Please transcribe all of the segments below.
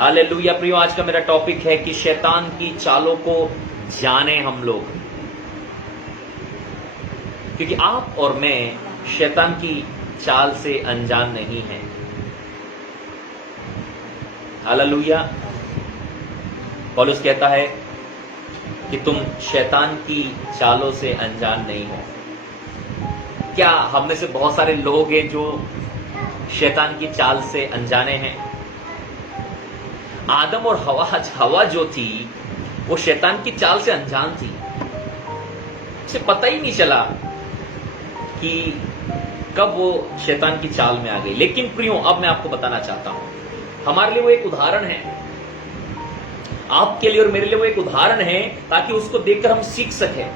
Hallelujah प्रियो, आज का मेरा टॉपिक है कि शैतान की चालों को जाने हम लोग, क्योंकि आप और मैं शैतान की चाल से अनजान नहीं हैं। हालेलुया। पौलुस कहता है कि तुम शैतान की चालों से अनजान नहीं हो। क्या हम में से बहुत सारे लोग हैं जो शैतान की चाल से अनजाने हैं? आदम और हवा जो थी वो शैतान की चाल से अनजान थी। उसे पता ही नहीं चला कि कब वो शैतान की चाल में आ गई। लेकिन प्रियो, अब मैं आपको बताना चाहता हूं, हमारे लिए वो एक उदाहरण है, आपके लिए और मेरे लिए वो एक उदाहरण है, ताकि उसको देखकर हम सीख सकें।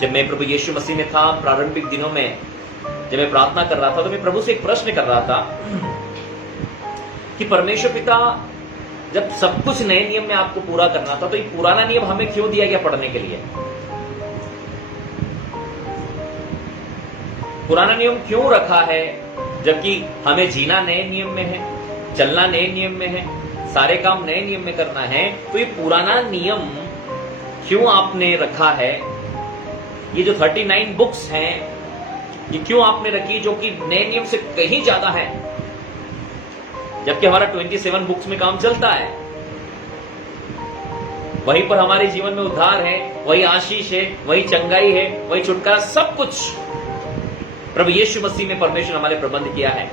जब मैं प्रभु यीशु मसीह में था, प्रारंभिक दिनों में जब मैं प्रार्थना कर रहा था, तो मैं प्रभु से एक प्रश्न कर रहा था कि परमेश्वर पिता, जब सब कुछ नए नियम में आपको पूरा करना था, तो ये पुराना नियम हमें क्यों दिया गया पढ़ने के लिए? पुराना नियम क्यों रखा है, जबकि हमें जीना नए नियम में है, चलना नए नियम में है, सारे काम नए नियम में करना है? तो ये पुराना नियम क्यों आपने रखा है? ये जो 39 बुक्स हैं, ये क्यों आपने रखी, जो कि नए नियम से कहीं ज्यादा है, जबकि हमारा 27 बुक्स में काम चलता है? वहीं पर हमारे जीवन में उद्धार है, वही आशीष है, वही चंगाई है, वही छुटकारा, सब कुछ प्रभु यीशु मसीह में परमेश्वर हमारे प्रबंध किया है।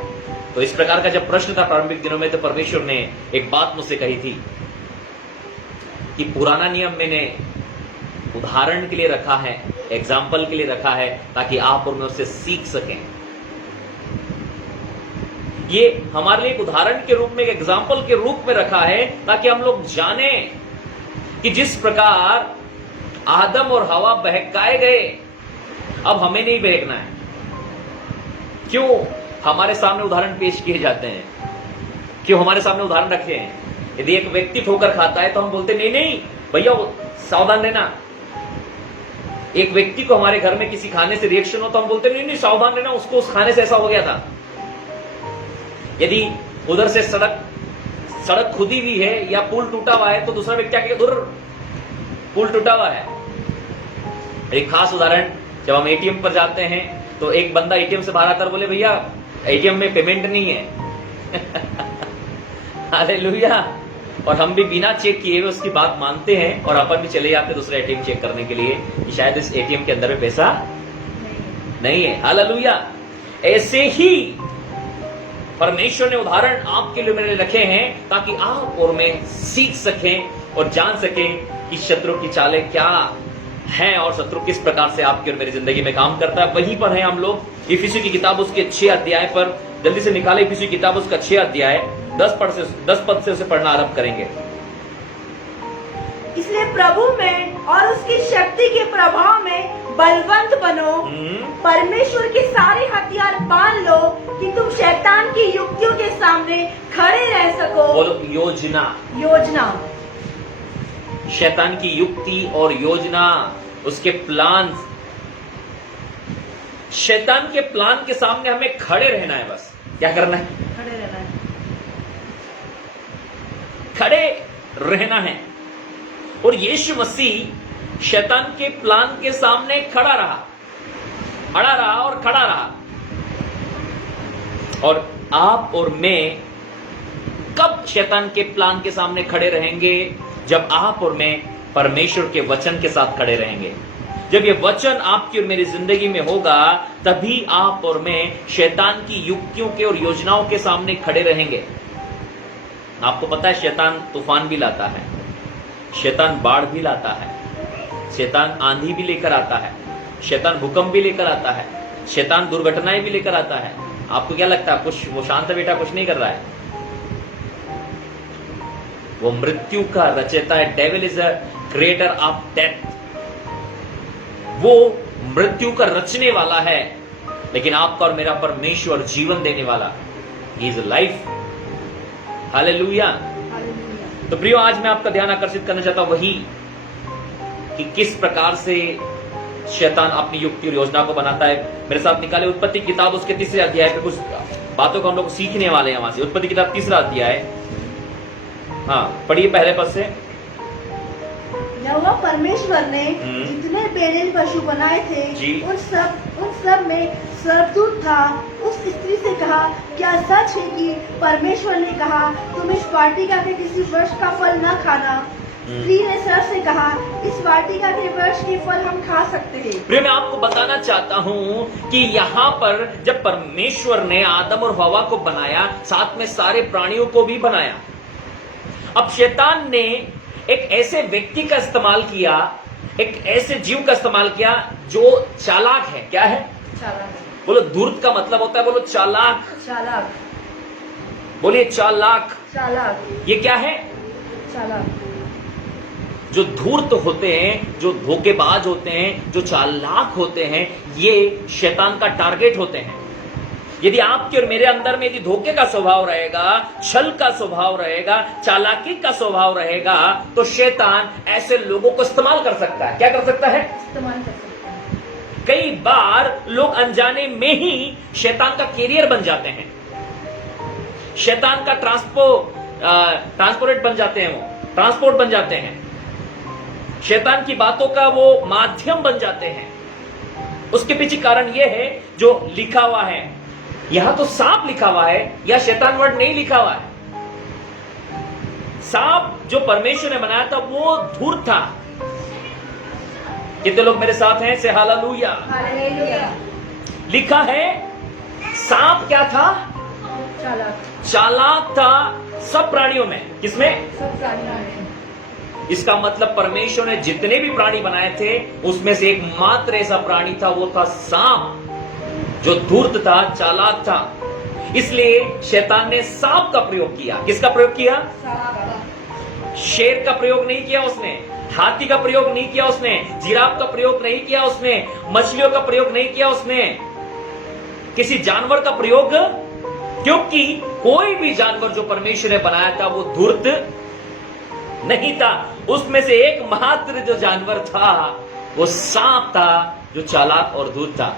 तो इस प्रकार का जब प्रश्न था प्रारंभिक दिनों में, तो परमेश्वर ने एक बात मुझसे कही थी कि पुराना नियम मैंने उदाहरण के लिए रखा है, एग्जाम्पल के लिए रखा है, ताकि आप और मैं उससे सीख सकें। ये हमारे लिए एक उदाहरण के रूप में, एक एग्जाम्पल के रूप में रखा है, ताकि हम लोग जाने कि जिस प्रकार आदम और हवा बहकाए गए, अब हमें नहीं बहकना है। क्यों हमारे सामने उदाहरण पेश किए जाते हैं? क्यों हमारे सामने उदाहरण रखे हैं? यदि एक व्यक्ति ठोकर खाता है तो हम बोलते नहीं नहीं भैया सावधान रहना। एक व्यक्ति को हमारे घर में किसी खाने से रिएक्शन हो तो हम बोलते नहीं नहीं सावधान रहना, उसको उस खाने से ऐसा हो गया था। यदि उधर से सड़क खुदी हुई है या पुल टूटा हुआ है, तो दूसरा व्यक्ति आके उधर पुल टूटा हुआ है। एक खास उदाहरण, जब हम एटीएम पर जाते हैं तो एक बंदा एटीएम से बाहर आता है, बोले भैया एटीएम में पेमेंट नहीं है। हालेलुया। और हम भी बिना चेक किए हुए उसकी बात मानते हैं और अपन भी चले जाते हैं दूसरा एटीएम चेक करने के लिए कि शायद इस एटीएम के अंदर में पैसा नहीं है। हालेलुया। ऐसे ही परमेश्वर ने उदाहरण आपके लिए मेरे रखे हैं, ताकि आप और मैं सीख सकें और जान सकें कि शत्रु की चालें क्या हैं और शत्रु किस प्रकार से आपकी और मेरी जिंदगी में काम करता है। वहीं पर है हम लोग इफिसियों की किताब उसके 6 अध्याय पर। जल्दी से निकाले इफिसियों की किताब उसका 6 अध्याय 10 पद से उसे पढ़ना आरंभ करेंगे। इसलिए प्रभु में और उसकी शक्ति के प्रभाव में बलवंत बनो, परमेश्वर के सारे हथियार बांध लो कि तुम शैतान की युक्तियों के सामने खड़े रह सको। बोलो योजना। शैतान की युक्ति और योजना, उसके प्लान, शैतान के प्लान के सामने हमें खड़े रहना है। बस क्या करना है? खड़े रहना है। खड़े रहना है। और यीशु मसीह शैतान के प्लान के सामने खड़ा रहा और खड़ा रहा। और आप और मैं कब शैतान के प्लान के सामने खड़े रहेंगे? जब आप और मैं परमेश्वर के वचन के साथ खड़े रहेंगे। जब ये वचन आपकी और मेरी जिंदगी में होगा, तभी आप और मैं शैतान की युक्तियों के और योजनाओं के सामने खड़े रहेंगे। आपको पता है शैतान तूफान भी लाता है, शैतान बाढ़ भी लाता है, शैतान आंधी भी लेकर आता है, शैतान भूकंप भी लेकर आता है, शैतान दुर्घटनाएं भी लेकर आता है। आपको क्या लगता है कुछ वो शांत बेटा कुछ नहीं कर रहा है? वो मृत्यु का रचयिता है। Devil is a creator of death. वो मृत्यु का रचने वाला है, लेकिन आपका और मेरा परमेश्वर जीवन देने वाला। He is life. हालेलुया। तो प्रियो, आज मैं आपका ध्यान आकर्षित करना चाहता हूं वही कि किस प्रकार से शैतान अपनी युक्ति और योजना को बनाता है। मेरे साथ निकाले उत्पत्ति किताब उसके 3 अध्याय पे कुछ बातों को हम लोग सीखने वाले हैं वहां से। उत्पत्ति किताब 3 अध्याय, हाँ पढ़िए पहले पद से। यहोवा परमेश्वर ने जितने बेरेल पशु बनाए थे उन सब में स्वर्गदूत था। उस स्त्री से कहा, क्या सच है कि परमेश्वर ने कहा तुम इस वाटिका के किसी वृक्ष का फल न खाना? स्त्री ने सर से कहा, इस वाटिका के वृक्ष के फल हम खा सकते हैं। प्रिय, मैं आपको बताना चाहता हूं कि यहाँ पर जब परमेश्वर ने आदम और हवा को बनाया, साथ में सारे प्राणियों को भी बनाया, अब शैतान ने एक ऐसे व्यक्ति का इस्तेमाल किया, एक ऐसे जीव का इस्तेमाल किया जो चालाक है। क्या है? चालाक। बोलो, धूर्त का मतलब होता है, बोलो चालाक। चालाक। बोलिए चालाक। चालाक। ये क्या है? चालाक। जो धूर्त होते हैं, जो धोखेबाज होते हैं, जो चालाक होते हैं, ये शैतान का टारगेट होते हैं। यदि आपके और मेरे अंदर में यदि धोखे का स्वभाव रहेगा, छल का स्वभाव रहेगा, चालाकी का स्वभाव रहेगा, तो शैतान ऐसे लोगों को इस्तेमाल कर सकता है। क्या कर सकता है? इस्तेमाल कर सकता है। कई बार लोग अनजाने में ही शैतान का कैरियर बन जाते हैं, शैतान का ट्रांसपोर्ट बन जाते हैं, वो ट्रांसपोर्ट बन जाते हैं, शैतान की बातों का वो माध्यम बन जाते हैं। उसके पीछे कारण यह है जो लिखा हुआ है। यहां तो सांप लिखा हुआ है, या शैतान वर्ड नहीं लिखा हुआ है। सांप जो परमेश्वर ने बनाया था वो धूर्त था। कितने लोग मेरे साथ हैं? से हालेलुया। हालेलुया। लिखा है सांप क्या था? चालाक। चालाक था सब प्राणियों में। किसमें? सब प्राणियों में। इसका मतलब परमेश्वर ने जितने भी प्राणी बनाए थे उसमें से एकमात्र ऐसा प्राणी था, वो था सांप, जो धूर्त था, चालाक था। इसलिए शैतान ने सांप का प्रयोग किया। किसका प्रयोग किया? शेर का प्रयोग नहीं किया उसने, हाथी का प्रयोग नहीं किया उसने, जिराफ का प्रयोग नहीं किया उसने, मछलियों का प्रयोग नहीं किया उसने, किसी जानवर का प्रयोग, क्योंकि कोई भी जानवर जो परमेश्वर ने बनाया था वो धूर्त नहीं था। उसमें से एकमात्र जो जानवर था वो सांप था, जो चालाक और धूर्त था।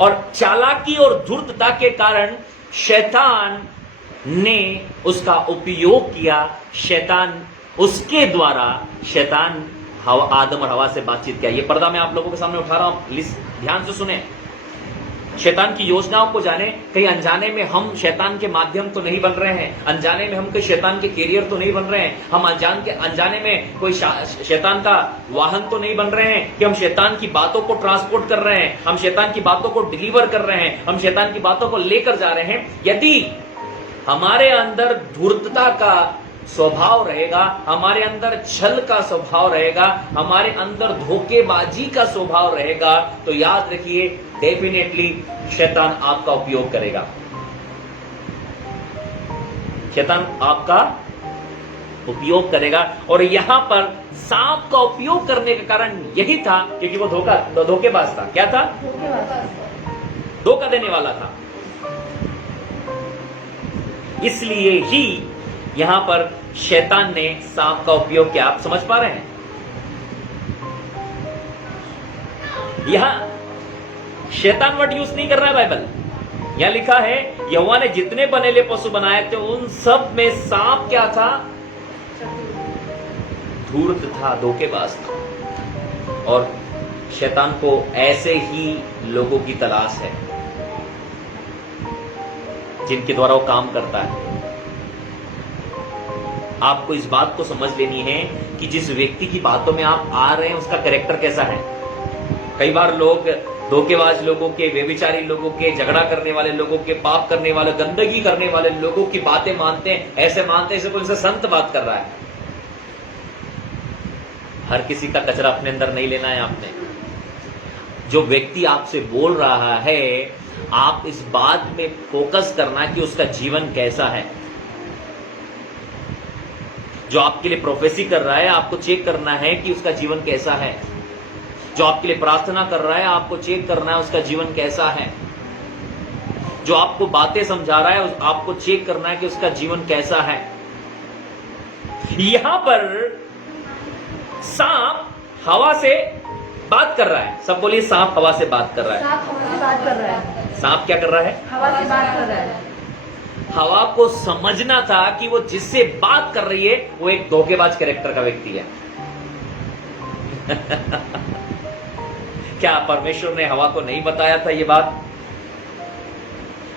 और चालाकी और धूर्तता के कारण शैतान ने उसका उपयोग किया। शैतान उसके द्वारा आदम और हवा से बातचीत किया। ये पर्दा मैं आप लोगों के सामने उठा रहा हूं, ध्यान से सुने। शैतान की योजनाओं को जाने। कहीं अनजाने में हम शैतान के माध्यम तो नहीं बन रहे हैं, अनजाने में हम कोई शैतान के कैरियर तो नहीं बन रहे हैं, हम अनजाने में कोई शैतान का वाहन तो नहीं बन रहे हैं कि हम शैतान की बातों को ट्रांसपोर्ट कर रहे हैं, हम शैतान की बातों को डिलीवर कर रहे हैं, हम शैतान की बातों को लेकर जा रहे हैं। यदि हमारे अंदर धूर्तता का स्वभाव रहेगा, हमारे अंदर छल का स्वभाव रहेगा, हमारे अंदर धोखेबाजी का स्वभाव रहेगा, तो याद रखिए डेफिनेटली शैतान आपका उपयोग करेगा। शैतान आपका उपयोग करेगा। और यहां पर सांप का उपयोग करने का कारण यही था क्योंकि वो धोखेबाज था। क्या था? धोखा देने वाला था। इसलिए ही यहां पर शैतान ने सांप का उपयोग किया। आप समझ पा रहे हैं? यहां शैतान वर्ड यूज नहीं कर रहा है बाइबल। यहां लिखा है यहोवा ने जितने बनेले पशु बनाए थे उन सब में सांप क्या था? धूर्त था, धोखेबाज था। और शैतान को ऐसे ही लोगों की तलाश है जिनके द्वारा वो काम करता है। आपको इस बात को समझ लेनी है कि जिस व्यक्ति की बातों में आप आ रहे हैं उसका कैरेक्टर कैसा है। कई बार लोग धोखेबाज लोगों के, व्यभिचारी लोगों के, झगड़ा करने वाले लोगों के, पाप करने वाले, गंदगी करने वाले लोगों की बातें मानते हैं, ऐसे मानते हैं जैसे कोई उनसे संत बात कर रहा है। हर किसी का कचरा अपने अंदर नहीं लेना है आपने। जो व्यक्ति आपसे बोल रहा है, आप इस बात में फोकस करना कि उसका जीवन कैसा है। जो आपके लिए प्रोफेसी कर रहा है, आपको चेक करना है कि उसका जीवन कैसा है। जो आपके लिए प्रार्थना कर रहा है, आपको चेक करना है उसका जीवन कैसा है। जो आपको बातें समझा रहा है, आपको चेक करना है कि उसका जीवन कैसा है। यहां पर सांप हवा से बात कर रहा है। सब बोलिए, सांप हवा से बात कर रहा है। सांप हवा से बात कर रहा है। सांप क्या कर रहा है? हवा से बात कर रहा है। हवा को समझना था कि वो जिससे बात कर रही है वो एक धोखेबाज कैरेक्टर का व्यक्ति है। क्या परमेश्वर ने हवा को नहीं बताया था ये बात?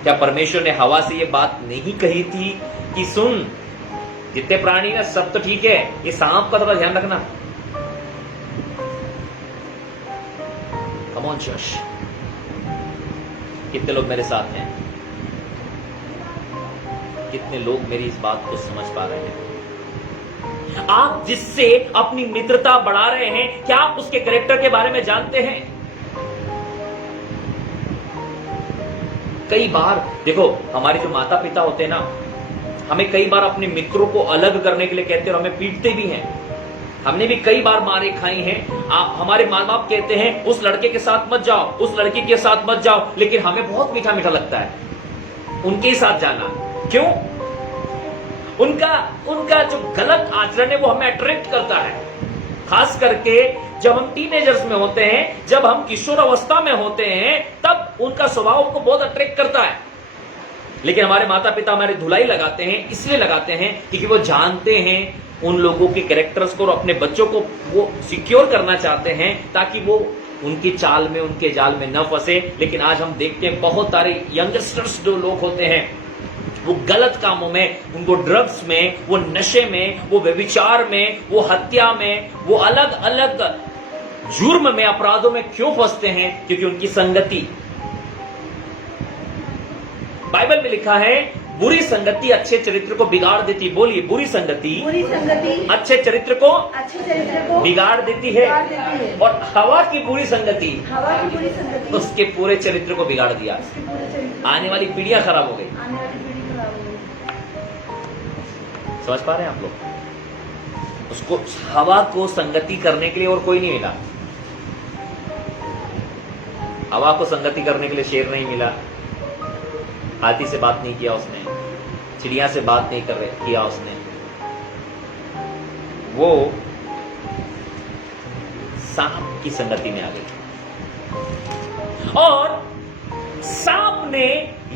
क्या परमेश्वर ने हवा से ये बात नहीं कही थी कि सुन, जितने प्राणी ना सब तो ठीक है, ये सांप का थोड़ा ध्यान रखना। कम ऑन चर्च, कितने लोग मेरे साथ हैं? कितने लोग मेरी इस बात को समझ पा रहे हैं? आप जिससे अपनी मित्रता बढ़ा रहे हैं, क्या आप उसके कैरेक्टर के बारे में जानते हैं? कई बार देखो, हमारे जो माता पिता होते हैं ना, हमें कई बार अपने मित्रों को अलग करने के लिए कहते हैं और हमें पीटते भी हैं। हमने भी कई बार मारे खाई हैं। हमारे माँ बाप कहते हैं उस लड़के के साथ मत जाओ, उस लड़की के साथ मत जाओ, लेकिन हमें बहुत मीठा मीठा लगता है उनके साथ जाना। क्यों? उनका जो गलत आचरण है वो हमें अट्रैक्ट करता है। खास करके जब हम टीनेजर्स में होते हैं, जब हम किशोर अवस्था में होते हैं, तब उनका स्वभाव हमको बहुत अट्रैक्ट करता है। लेकिन हमारे माता पिता हमारी धुलाई लगाते हैं, इसलिए लगाते हैं क्योंकि वो जानते हैं उन लोगों के कैरेक्टर्स को और अपने बच्चों को वो सिक्योर करना चाहते हैं ताकि वो उनकी चाल में, उनके जाल में न फंसे। लेकिन आज हम देखते हैं बहुत सारे यंगस्टर्स जो लोग होते हैं वो गलत कामों में, उनको ड्रग्स में, वो नशे में, वो व्यभिचार में, वो हत्या में, वो अलग अलग जुर्म में, अपराधों में क्यों फंसते हैं? क्योंकि उनकी संगति। बाइबल में लिखा है बुरी संगति अच्छे चरित्र को बिगाड़ देती। बोलिए, बुरी संगति अच्छे चरित्र को बिगाड़ देती है। और हवा की बुरी संगति उसके पूरे चरित्र को बिगाड़ दिया। आने वाली पीढ़ियां खराब हो गई। समझ पा रहे हैं आप लोग? उसको, हवा को संगति करने के लिए और कोई नहीं मिला। हवा को संगति करने के लिए शेर नहीं मिला, हाथी से बात नहीं किया उसने, चिड़िया से बात नहीं किया उसने। वो सांप की संगति में आ गई और सांप ने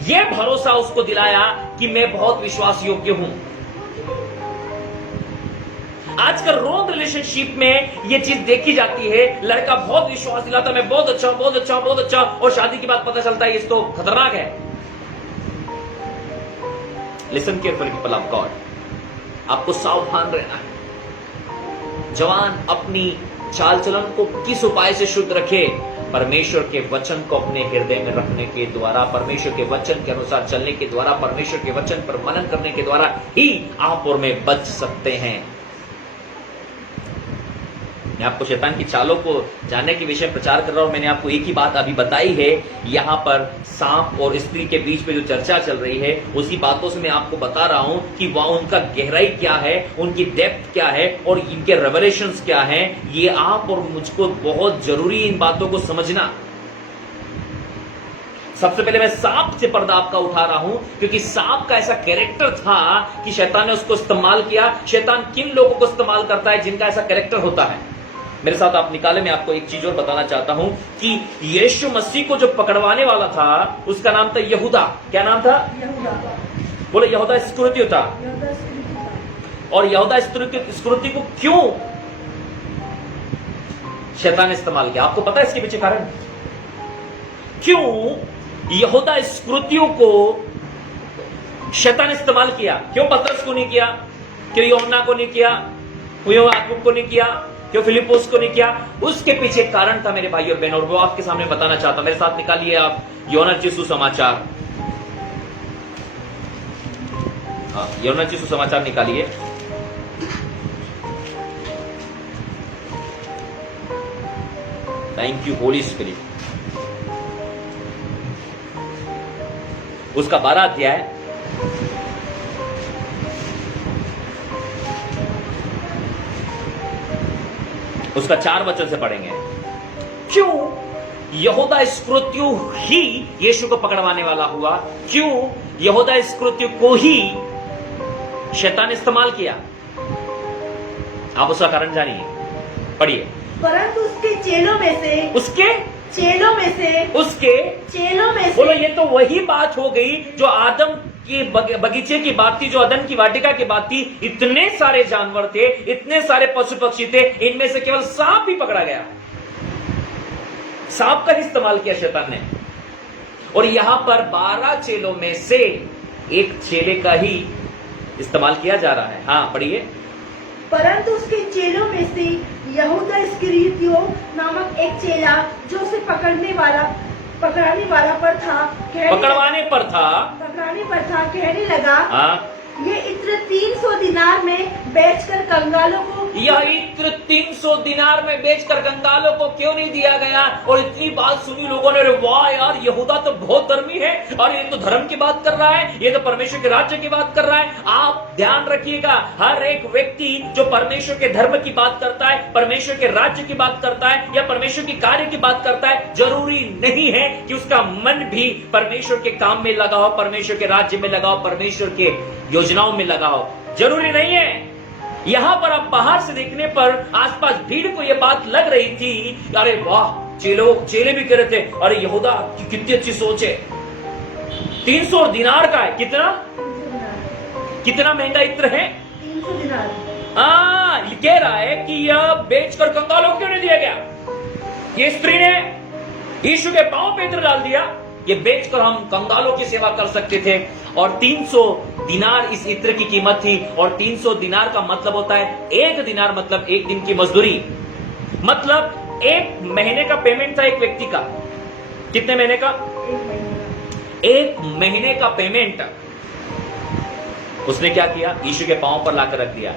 यह भरोसा उसको दिलाया कि मैं बहुत विश्वास योग्य हूं। आजकल रॉन्ग रिलेशनशिप में यह चीज देखी जाती है। लड़का बहुत विश्वास दिलाता, मैं बहुत अच्छा, बहुत अच्छा, बहुत अच्छा, और शादी के बाद पता चलता है ये तो खतरनाक है। Listen carefully people of God, आपको सावधान रहना है। जवान अपनी चाल चलन को किस उपाय से शुद्ध रखे? परमेश्वर के वचन को अपने हृदय में रखने के द्वारा, परमेश्वर के वचन के अनुसार चलने के द्वारा, परमेश्वर के वचन पर मनन करने के द्वारा ही आप और मैं बच सकते हैं। मैं आपको शैतान की चालों को जानने के विषय में प्रचार कर रहा हूं। मैंने आपको एक ही बात अभी बताई है। यहाँ पर सांप और स्त्री के बीच में जो चर्चा चल रही है, उसी बातों से मैं आपको बता रहा हूं कि वह उनका गहराई क्या है, उनकी डेप्थ क्या है और इनके रेवलेशंस क्या है। ये आप और मुझको बहुत जरूरी इन बातों को समझना। सबसे पहले मैं सांप से पर्दा आपका उठा रहा हूं क्योंकि सांप का ऐसा कैरेक्टर था कि शैतान ने उसको इस्तेमाल किया। शैतान किन लोगों को इस्तेमाल करता है? जिनका ऐसा कैरेक्टर होता है। मेरे साथ आप निकाले। मैं आपको एक चीज और बताना चाहता हूं कि यीशु मसीह को जो पकड़वाने वाला था उसका नाम था यहूदा। क्या नाम था? बोले, यहूदा इस्करियोती था। और यहूदा इस्करियोती को क्यों शैतान ने इस्तेमाल किया? आपको पता है इसके पीछे कारण? क्यों यहूदा इस्करियोती को शैतान इस्तेमाल किया? क्यों पतरस को नहीं किया? क्यों यूहन्ना को नहीं किया? क्यों याकूब को नहीं किया? क्यों फिलिप्पुस को नहीं किया? उसके पीछे कारण था मेरे भाई और बहनों, और वो आपके सामने बताना चाहता। मेरे साथ निकालिए आप यूहन्ना रचित सुसमाचार। यूहन्ना रचित सुसमाचार निकालिए। Thank you Holi spirit. उसका 12 अध्याय उसका 4 वचन से पढ़ेंगे। क्यों यहूदा इस्करियोती ही यीशु को पकड़वाने वाला हुआ? क्यों यहूदा इस्करियोती को ही शैतान इस्तेमाल किया? आप उसका कारण जानिए, पढ़िए। परंतु उसके चेलों में से बोलो, ये तो वही बात हो गई जो आदम की बगीचे की बात थी, जो अदन की वाटिका की बात थी। इतने सारे जानवर थे, इतने सारे पशु पक्षी थे, इनमें से केवल सांप ही पकड़ा गया। सांप का इस्तेमाल किया शैतान ने। और यहां पर 12 चेलों में से एक चेले का ही इस्तेमाल किया जा रहा है। हाँ पढ़िए। परंतु उसके चेलों में से यहूदा इस्करियोती नामक एक चेला, जो उसे पकड़ाने वाला पर था, पकड़वाने पर था, कहने लगा, हाँ, ये इत्र 300 दिनार में बेचकर कंगालों को, यह इत्र 300 दिनार में बेचकर कंगालों को क्यों नहीं दिया गया? और इतनी बात सुनी लोगों ने, अरे वाह यार, यहूदा तो बहुत धर्मी है, और ये तो धर्म की बात कर रहा है, ये तो परमेश्वर के राज्य की बात कर रहा है। आप ध्यान रखिएगा, हर एक व्यक्ति जो परमेश्वर के धर्म की बात करता है, परमेश्वर के राज्य की बात करता है, या परमेश्वर की कार्य की बात करता है, जरूरी नहीं है कि उसका मन भी परमेश्वर के काम में लगा हो, परमेश्वर के राज्य में लगा हो, परमेश्वर के योजनाओं में लगा हो, जरूरी नहीं है। यहां पर आप बाहर से देखने पर आसपास भीड़ को यह बात लग रही थी, अरे वाह, चेले भी कह रहे थे, अरे यहूदा की कितनी अच्छी सोच है। 300 दिनार का है, कितना महंगा इत्र है? 300 दिनार। ये कह रहा है कि यह बेचकर कंगालों क्यों नहीं दिया गया? ये स्त्री ने यीशु के पांव पे इत्र डाल दिया, ये बेचकर हम कंगालों की सेवा कर सकते थे। और 300 दिनार इस इत्र की कीमत थी, और 300 दिनार का मतलब होता है, एक दिनार मतलब एक दिन की मजदूरी, मतलब एक महीने का पेमेंट था एक व्यक्ति का। कितने महीने का? एक महीने का पेमेंट उसने क्या किया? यीशु के पांव पर लाकर रख दिया।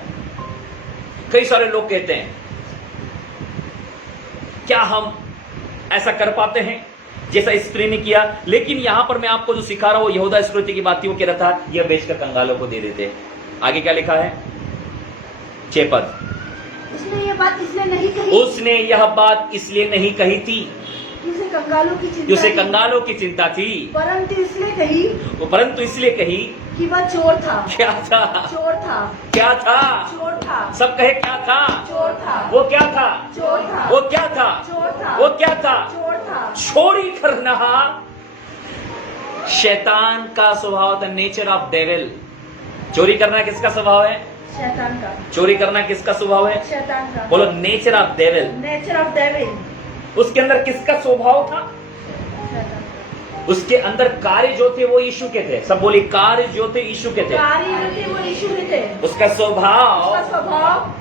कई सारे लोग कहते हैं, क्या हम ऐसा कर पाते हैं जैसा इस स्त्री ने किया? लेकिन यहां पर मैं आपको जो सिखा रहा हूं, यहूदा इस्करियोती की बात थी, वो कह रहा था यह बेचकर कंगालों को दे देते। आगे क्या लिखा है? 6 पद। उसने यह बात इसलिए नहीं कही थी, उसे कंगालों की चिंता थी, परंतु इसलिए कही कि वह चोर था। क्या था? क्या था? चोर था। सब कहे क्या था? चोर था। वो क्या था? चोर था। वो क्या था? चोर था। वो क्या था? चोर था। चोरी करना शैतान का स्वभाव था, नेचर ऑफ डेविल। चोरी करना किसका स्वभाव है? शैतान का। चोरी करना किसका स्वभाव है? शैतान का। बोलो, nature of devil. Nature of devil. उसके अंदर किसका स्वभाव था? शैतान का। उसके अंदर कार्य जो थे वो यीशु के थे। सब बोली, कार्य जो थे यीशु के थे। कार्य जो थे वो यीशु के थे। उसका स्वभाव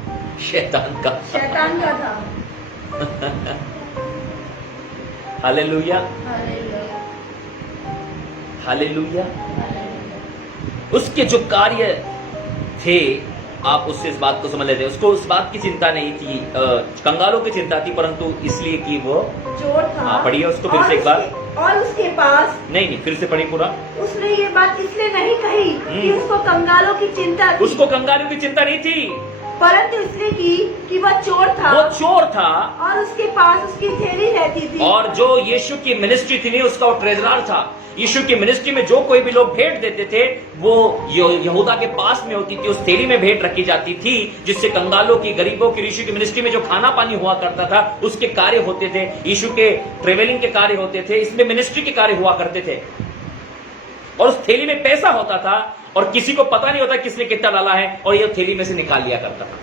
शैतान का था। Hallelujah, hallelujah. उसके जो कार्य थे, आप उससे इस बात को समझ लेते हैं। उसको उस बात की चिंता नहीं थी, कंगालों की चिंता थी, परंतु इसलिए कि वो चोर था। पढ़िए उसको फिर से एक बार। और उसके पास नहीं, फिर से पढ़िए पूरा। उसने ये बात इसलिए नहीं कही कि उसको कंगालों की चिंता थी। उसको कंगालों की चिंता नहीं थी, परंतु इसलिए कि वह चोर था। वो चोर था, और उसके पास उसकी थैली रहती थी। और जो यीशु की मिनिस्ट्री थी, उसका वो ट्रेजरर था। यीशु की मिनिस्ट्री में जो कोई भी लोग भेंट देते थे, वो यहूदा के पास में होती थी, उस थैली में भेंट रखी जाती थी, जिससे कंगालों की, गरीबों की, यीशु की मिनिस्ट्री में जो खाना पानी हुआ करता था, उसके कार्य होते थे। यीशु के ट्रेवलिंग के कार्य होते थे, इसमें मिनिस्ट्री के कार्य हुआ करते थे। और उस थैली में पैसा होता था, और किसी को पता नहीं होता किसने कितना डाला है, और यह थैली में से निकाल लिया करता था।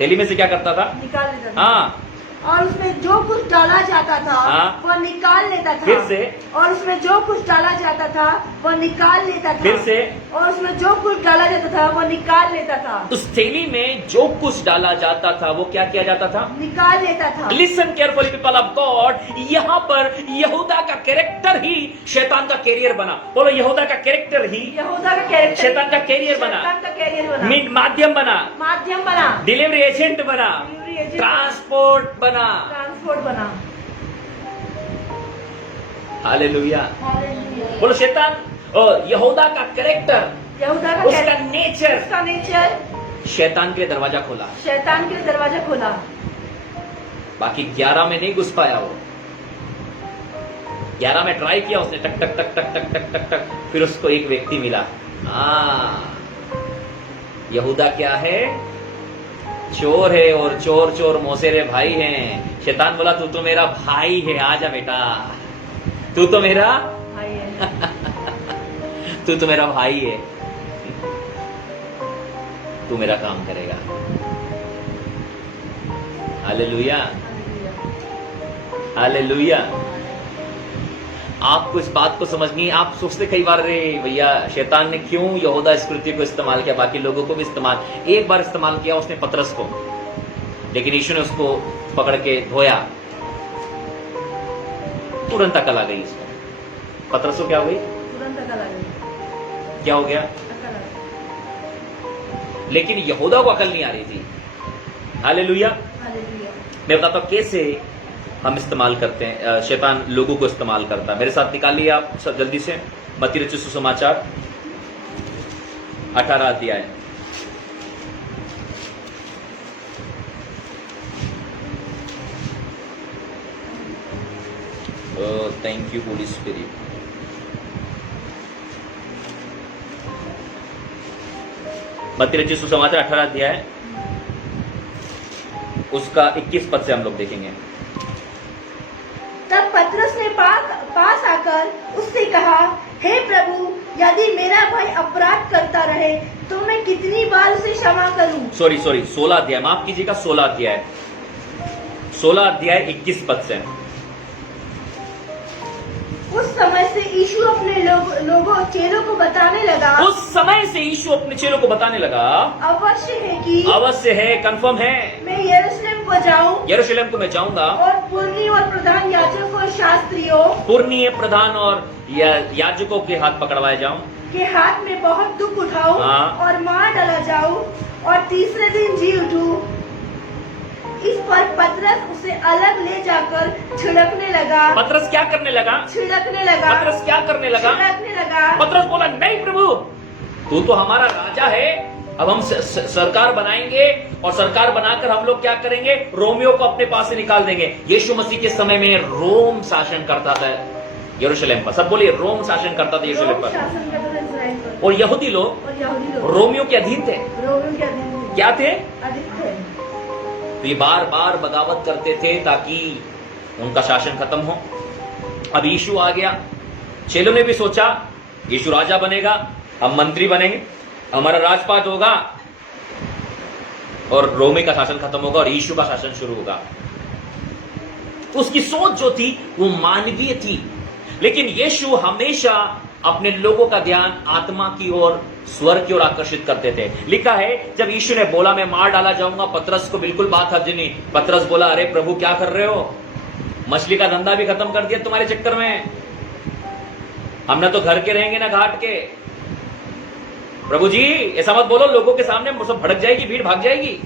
थैली में से क्या करता था? निकाल लेता था। हाँ, और उसमें जो कुछ डाला जाता था वह निकाल लेता था। फिर से। और उसमें जो कुछ डाला जाता था वह निकाल लेता था। फिर से। और उसमें जो कुछ डाला जाता था वह निकाल लेता था। उस थैली में जो कुछ डाला जाता था वो क्या किया जाता था? निकाल लेता था। Listen carefully people of God, यहाँ पर यहूदा का कैरेक्टर ही शैतान का कैरियर बना। बोलो, यहूदा का कैरेक्टर ही शैतान का कैरियर बना, माध्यम बना, डिलीवरी एजेंट बना, ट्रांसपोर्ट बना। हालेलुया। बोलो, शैतान, यहूदा का कैरेक्टर, उसका नेचर शैतान के लिए दरवाजा खोला। बाकी 11 में नहीं घुस पाया वो। 11 में ट्राई किया उसने, टक टक टक टक टक टक टक टक, फिर उसको एक व्यक्ति मिला। यहूदा क्या है? चोर है, और चोर चोर मौसेरे भाई हैं। शैतान बोला, तू तो मेरा भाई है, आजा बेटा, तू तो मेरा भाई है। तू तो मेरा भाई है, तू मेरा काम करेगा। Hallelujah, hallelujah. आपको इस बात को समझनी है। आप सोचते कई बार, रे भैया शैतान ने क्यों यहूदा इस्करियोती को इस्तेमाल किया, बाकी लोगों को भी इस्तेमाल, एक बार इस्तेमाल किया उसने पतरस को, लेकिन यीशु ने उसको पकड़ के धोया, तुरंत अकल आ गई इसको। पतरस को क्या हो गई? तुरंत अकल आ गई। क्या हो गया? अकल आ गई। लेकिन यहूदा को अकल नहीं आ रही थी। हालेलुया। हालेलुया। मैं बताता हूं कैसे हम इस्तेमाल करते हैं, शैतान लोगों को इस्तेमाल करता है। मेरे साथ निकालिए आप सब जल्दी से, मत्ती रचित सुसमाचार 18 अध्याय। Thank you Holi spirit. मत्ती रचित सुसमाचार 18 अध्याय उसका 21 पद से हम लोग देखेंगे। तब पतरस ने पास आकर उससे कहा, हे प्रभु, यदि मेरा भाई अपराध करता रहे तो मैं कितनी बार उसे क्षमा करूं? सॉरी 16 अध्याय, माफ कीजिएगा, 16 अध्याय 21 पद से। उस समय से यीशु अपने लोगों चेलों को बताने लगा, उस समय से यीशु अपने चेलों को बताने लगा, अवश्य है, कंफर्म है, मैं यरूशलेम को जाऊं, यरूशलेम को मैं जाऊंगा और पुरनी और प्रधान याजकों और शास्त्रियों, पुरनीय प्रधान और याजकों के हाथ पकड़वाए जाऊं, के हाथ में बहुत दुख उठाऊं, हाँ। और मार डाला जाऊं, और तीसरे दिन जी उठूं। इस पर पतरस उसे अलग ले जाकर छिड़कने लगा। पतरस क्या करने लगा? छिड़कने लगा। पतरस क्या करने लगा? छिड़कने लगा। पतरस बोला, नहीं प्रभु, तू तो हमारा राजा है, अब हम सरकार बनाएंगे, और सरकार बनाकर हम लोग क्या करेंगे? रोमियो को अपने पास से निकाल देंगे। यीशु मसीह के समय में रोम शासन करता था यरूशलेम पर। सब बोलिए, रोम शासन करता था यरूशलेम पर, और यहूदी लोग रोमियो के अधीन थे। क्या थे? तो ये बार बार बगावत करते थे ताकि उनका शासन खत्म हो। अब यीशु आ गया, चेलों ने भी सोचा यीशु राजा बनेगा, हम मंत्री बनेंगे, हमारा राजपाट होगा, और रोमी का शासन खत्म होगा और यीशु का शासन शुरू होगा। तो उसकी सोच जो थी वो मानवीय थी, लेकिन यीशु हमेशा अपने लोगों का ध्यान आत्मा की ओर, स्वर्ग की ओर आकर्षित करते थे। लिखा है, जब यीशु ने बोला मैं मार डाला जाऊंगा, पतरस को बिल्कुल बात हर्ज नहीं। पतरस बोला, अरे प्रभु क्या कर रहे हो, मछली का धंधा भी खत्म कर दिया तुम्हारे चक्कर में, हम ना तो घर के रहेंगे ना घाट के। प्रभु जी ऐसा मत बोलो, लोगों के सामने सब भड़क जाएगी, भीड़ भाग जाएगी।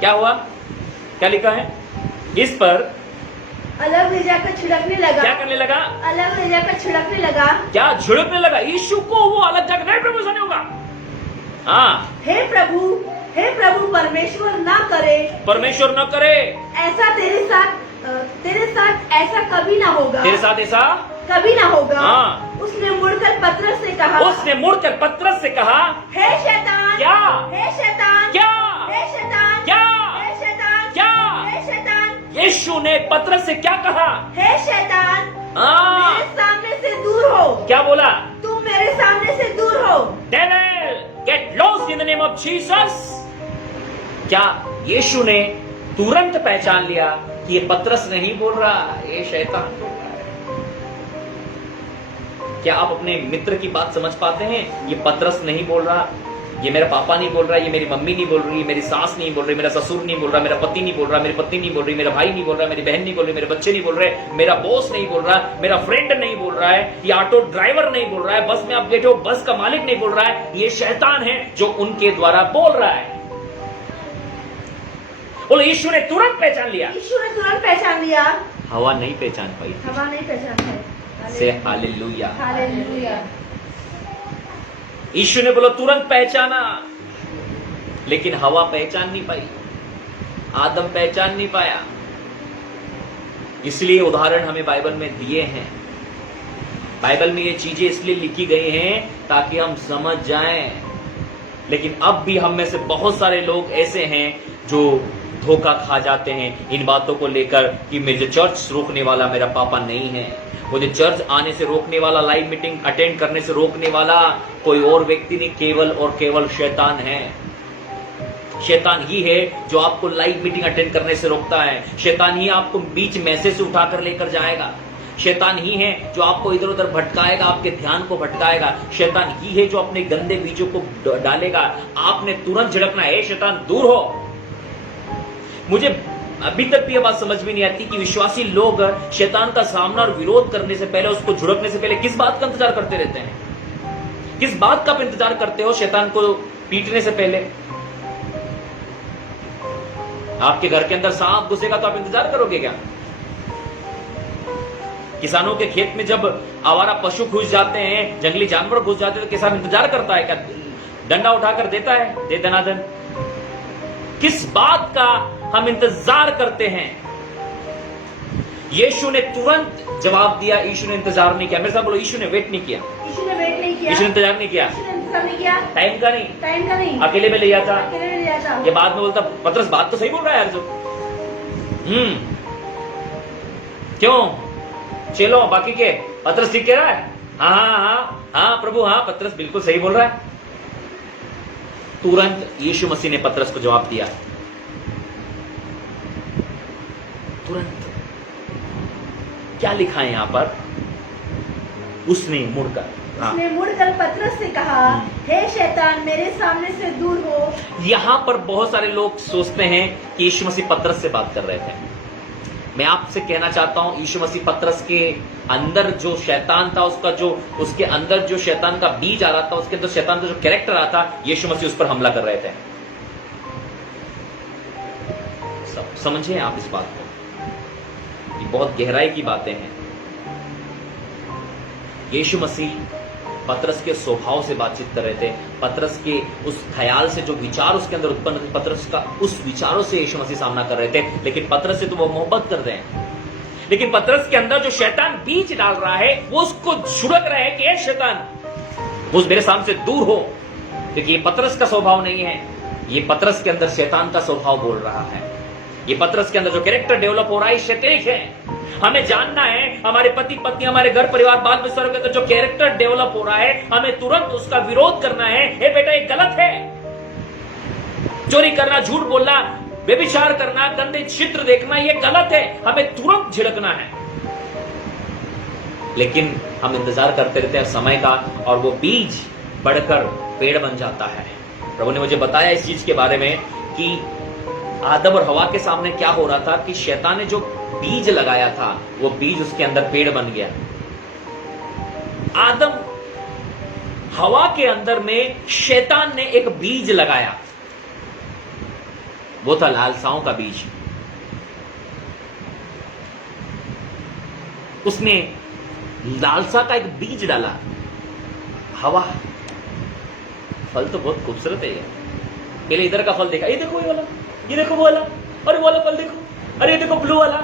क्या हुआ? क्या लिखा है? इस पर अलग ले जाकर छिड़कने लगा। क्या करने लगा? अलग ले जाकर छिड़कने लगा। क्या छिड़कने लगा? यीशु को वो अलग जाकर, नहीं प्रभु ऐसा नहीं होगा। हाँ, हे प्रभु परमेश्वर ना करे, परमेश्वर न करे ऐसा तेरे साथ ऐसा कभी ना होगा, तेरे साथ ऐसा कभी ना होगा। हाँ। उसने मुड़कर पतरस से कहा, हे शैतान, क्या? हे शैतान, क्या? हे शैतान, क्या? हे शैतान, क्या? हे शैतान, यीशु ने पतरस से क्या कहा? हे शैतान, हाँ। मेरे सामने से दूर हो। क्या बोला? तुम मेरे सामने से दूर हो। Devil, get lost in the name of Jesus। क्या यीशु ने तुरंत पहचान लिया कि ये पतरस नहीं बोल रहा, ये शैतान बोल रहा है? क्या आप अपने मित्र की बात समझ पाते हैं? ये पतरस नहीं बोल रहा, ये मेरा पापा नहीं बोल रहा, ये मेरी मम्मी नहीं बोल रही, मेरी सास नहीं बोल रही, मेरा ससुर नहीं बोल रहा, मेरा पति नहीं बोल रहा, मेरी पत्नी नहीं बोल रही, मेरा भाई नहीं बोल रहा, मेरी बहन नहीं बोल रही, मेरे बच्चे नहीं बोल रहे, मेरा बॉस नहीं बोल रहा, मेरा फ्रेंड नहीं बोल रहा है, ये ऑटो ड्राइवर नहीं बोल रहा है, बस में आप बैठे हो बस का मालिक नहीं बोल रहा है, ये शैतान है जो उनके द्वारा बोल रहा है। बोलो, यीशु ने तुरंत पहचान लिया। यीशु ने तुरंत पहचान लिया। हवा नहीं पहचान पाई। हवा नहीं पहचान पाई। से हालेलुया। हालेलुया। यीशु ने बोला तुरंत पहचाना, लेकिन हवा पहचान नहीं पाई, आदम पहचान नहीं पाया। इसलिए उदाहरण हमें बाइबल में दिए हैं। बाइबल में ये चीजें इसलिए लिखी गई हैं ताकि हम समझ जाएं। लेकिन अब भी हम में से बहुत सारे लोग ऐसे हैं जो धोखा खा जाते हैं इन बातों को लेकर कि मुझे चर्च रोकने वाला मेरा पापा नहीं है, मुझे चर्च आने से रोकने वाला, लाइव मीटिंग अटेंड करने से रोकने वाला कोई और व्यक्ति नहीं, केवल और केवल शैतान है। शैतान ही है जो आपको लाइव मीटिंग अटेंड करने से रोकता है। शैतान ही आपको बीच मैसेज से उठाकर लेकर जाएगा। शैतान ही है जो आपको इधर उधर भटकाएगा, आपके ध्यान को भटकाएगा। शैतान ही है जो अपने गंदे बीजों को डालेगा। आपने तुरंत झिड़कना है, शैतान दूर हो। मुझे अभी तक भी यह बात समझ में नहीं आती कि विश्वासी लोग शैतान का सामना और विरोध करने से पहले, उसको झुड़कने से पहले किस बात का इंतजार करते रहते हैं। किस बात का इंतजार करते हो शैतान को पीटने से पहले? आपके घर के अंदर सांप घुसेगा तो आप इंतजार करोगे क्या? किसानों के खेत में जब आवारा पशु घुस जाते हैं, जंगली जानवर घुस जाते हैं, तो किसान इंतजार करता है क्या? डंडा उठाकर देता है, दे दनादन। किस बात का हम इंतजार करते हैं? यीशु ने तुरंत जवाब दिया, यीशु ने इंतजार नहीं किया। मेरे साथ बोलो, यीशु ने वेट नहीं किया, यीशु ने वेट नहीं किया, यीशु ने इंतजार नहीं किया, यीशु ने इंतजार नहीं किया, टाइम का नहीं, टाइम का नहीं, अकेले में ले जाता, अकेले में ले जाता। ये बाद में बोलता पतरस बात तो सही बोल रहा है यार जो। क्यों चलो बाकी के पतरस ठीक कह रहा है? हाँ हाँ हाँ हाँ प्रभु, हाँ पतरस बिल्कुल सही बोल रहा है। तुरंत यीशु मसीह ने पतरस को जवाब दिया, तुरंत। क्या लिखा है यहां पर? उसने मुड़कर, हाँ, उसने मुड़कर पतरस से कहा, हे शैतान मेरे सामने से दूर हो। यहां पर बहुत सारे लोग सोचते हैं कि यीशु मसीह पतरस से बात कर रहे थे। मैं आपसे कहना चाहता हूं, यीशु मसीह पतरस के अंदर जो शैतान था, उसका जो उसके अंदर जो शैतान का बीज आ रहा था, उसके अंदर शैतान का जो कैरेक्टर आ था, यीशु मसीह उस पर हमला कर रहे थे। समझे आप इस बात को? ये बहुत गहराई की बातें हैं। यीशु मसीह पतरस के स्वभाव से बातचीत कर रहे थे। पतरस के उस ख्याल से, जो विचार उसके अंदर उत्पन्न थे, पतरस का उस विचारों से यीशु मसीह सामना कर रहे थे। लेकिन पतरस से तो वो मोहब्बत कर रहे हैं, लेकिन पतरस के अंदर जो शैतान बीज डाल रहा है, वो उसको झुड़क रहा है कि ये शैतान, वो मेरे सामने से दूर हो, क्योंकि ये पतरस का स्वभाव नहीं है। ये पतरस के अंदर शैतान का स्वभाव बोल रहा है। ये पतरस के अंदर जो कैरेक्टर डेवलप हो रहा है, शैतानिक है। हमें जानना है, हमारे पति पत्नी, हमारे घर परिवार, बाल बच्चों के अंदर जो कैरेक्टर डेवलप हो रहा है, हमें तुरंत उसका विरोध करना है। हे बेटा, ये गलत है। चोरी करना, झूठ बोलना, व्यभिचार करना, गंदे चित्र देखना, ये गलत है। हमें तुरंत झिड़कना है। लेकिन हम इंतजार करते रहते हैं समय का, और वो बीज बढ़कर पेड़ बन जाता है। प्रभु ने मुझे बताया इस चीज के बारे में कि आदम और हवा के सामने क्या हो रहा था कि शैतान ने जो बीज लगाया था, वो बीज उसके अंदर पेड़ बन गया। आदम हवा के अंदर में शैतान ने एक बीज लगाया, वो था लालसाओं का बीज। उसने लालसा का एक बीज डाला। हवा, फल तो बहुत खूबसूरत है। पहले इधर का फल देखा, ये देखो ये वाला, ये देखो वो वाला, अरे वो वाला फल देखो, अरे देखो ब्लू वाला,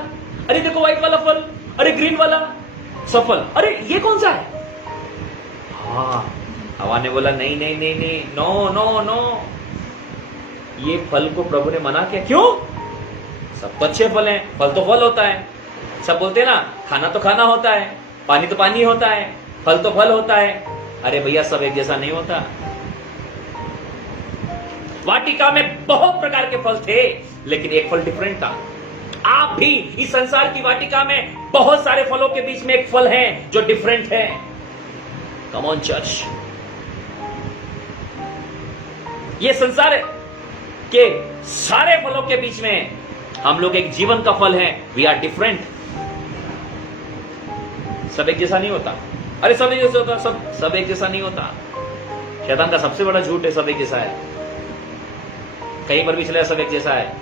अरे देखो व्हाइट वाला फल, अरे ग्रीन वाला सफल, अरे ये कौन सा है? हाँ, हवा ने बोला नहीं नहीं नहीं नहीं, नो नो नो, ये फल को प्रभु ने मना किया। क्यों? सब तो अच्छे फल हैं, फल तो फल होता है। सब बोलते हैं ना, खाना तो खाना होता है, पानी तो पानी होता है, फल तो फल होता है। अरे भैया, सब एक जैसा नहीं होता। वाटिका में बहुत प्रकार के फल थे, लेकिन एक फल डिफरेंट था। आप भी इस संसार की वाटिका में बहुत सारे फलों के बीच में एक फल है जो डिफरेंट है। कम ऑन चर्च, ये संसार के सारे फलों के बीच में हम लोग एक जीवन का फल है। We are different. सब एक जैसा नहीं होता। अरे सब एक जैसा होता, सब एक जैसा नहीं होता। शैतान का सबसे बड़ा झूठ है, सब एक जैसा है। कहीं पर भी चले सब एक जैसा है,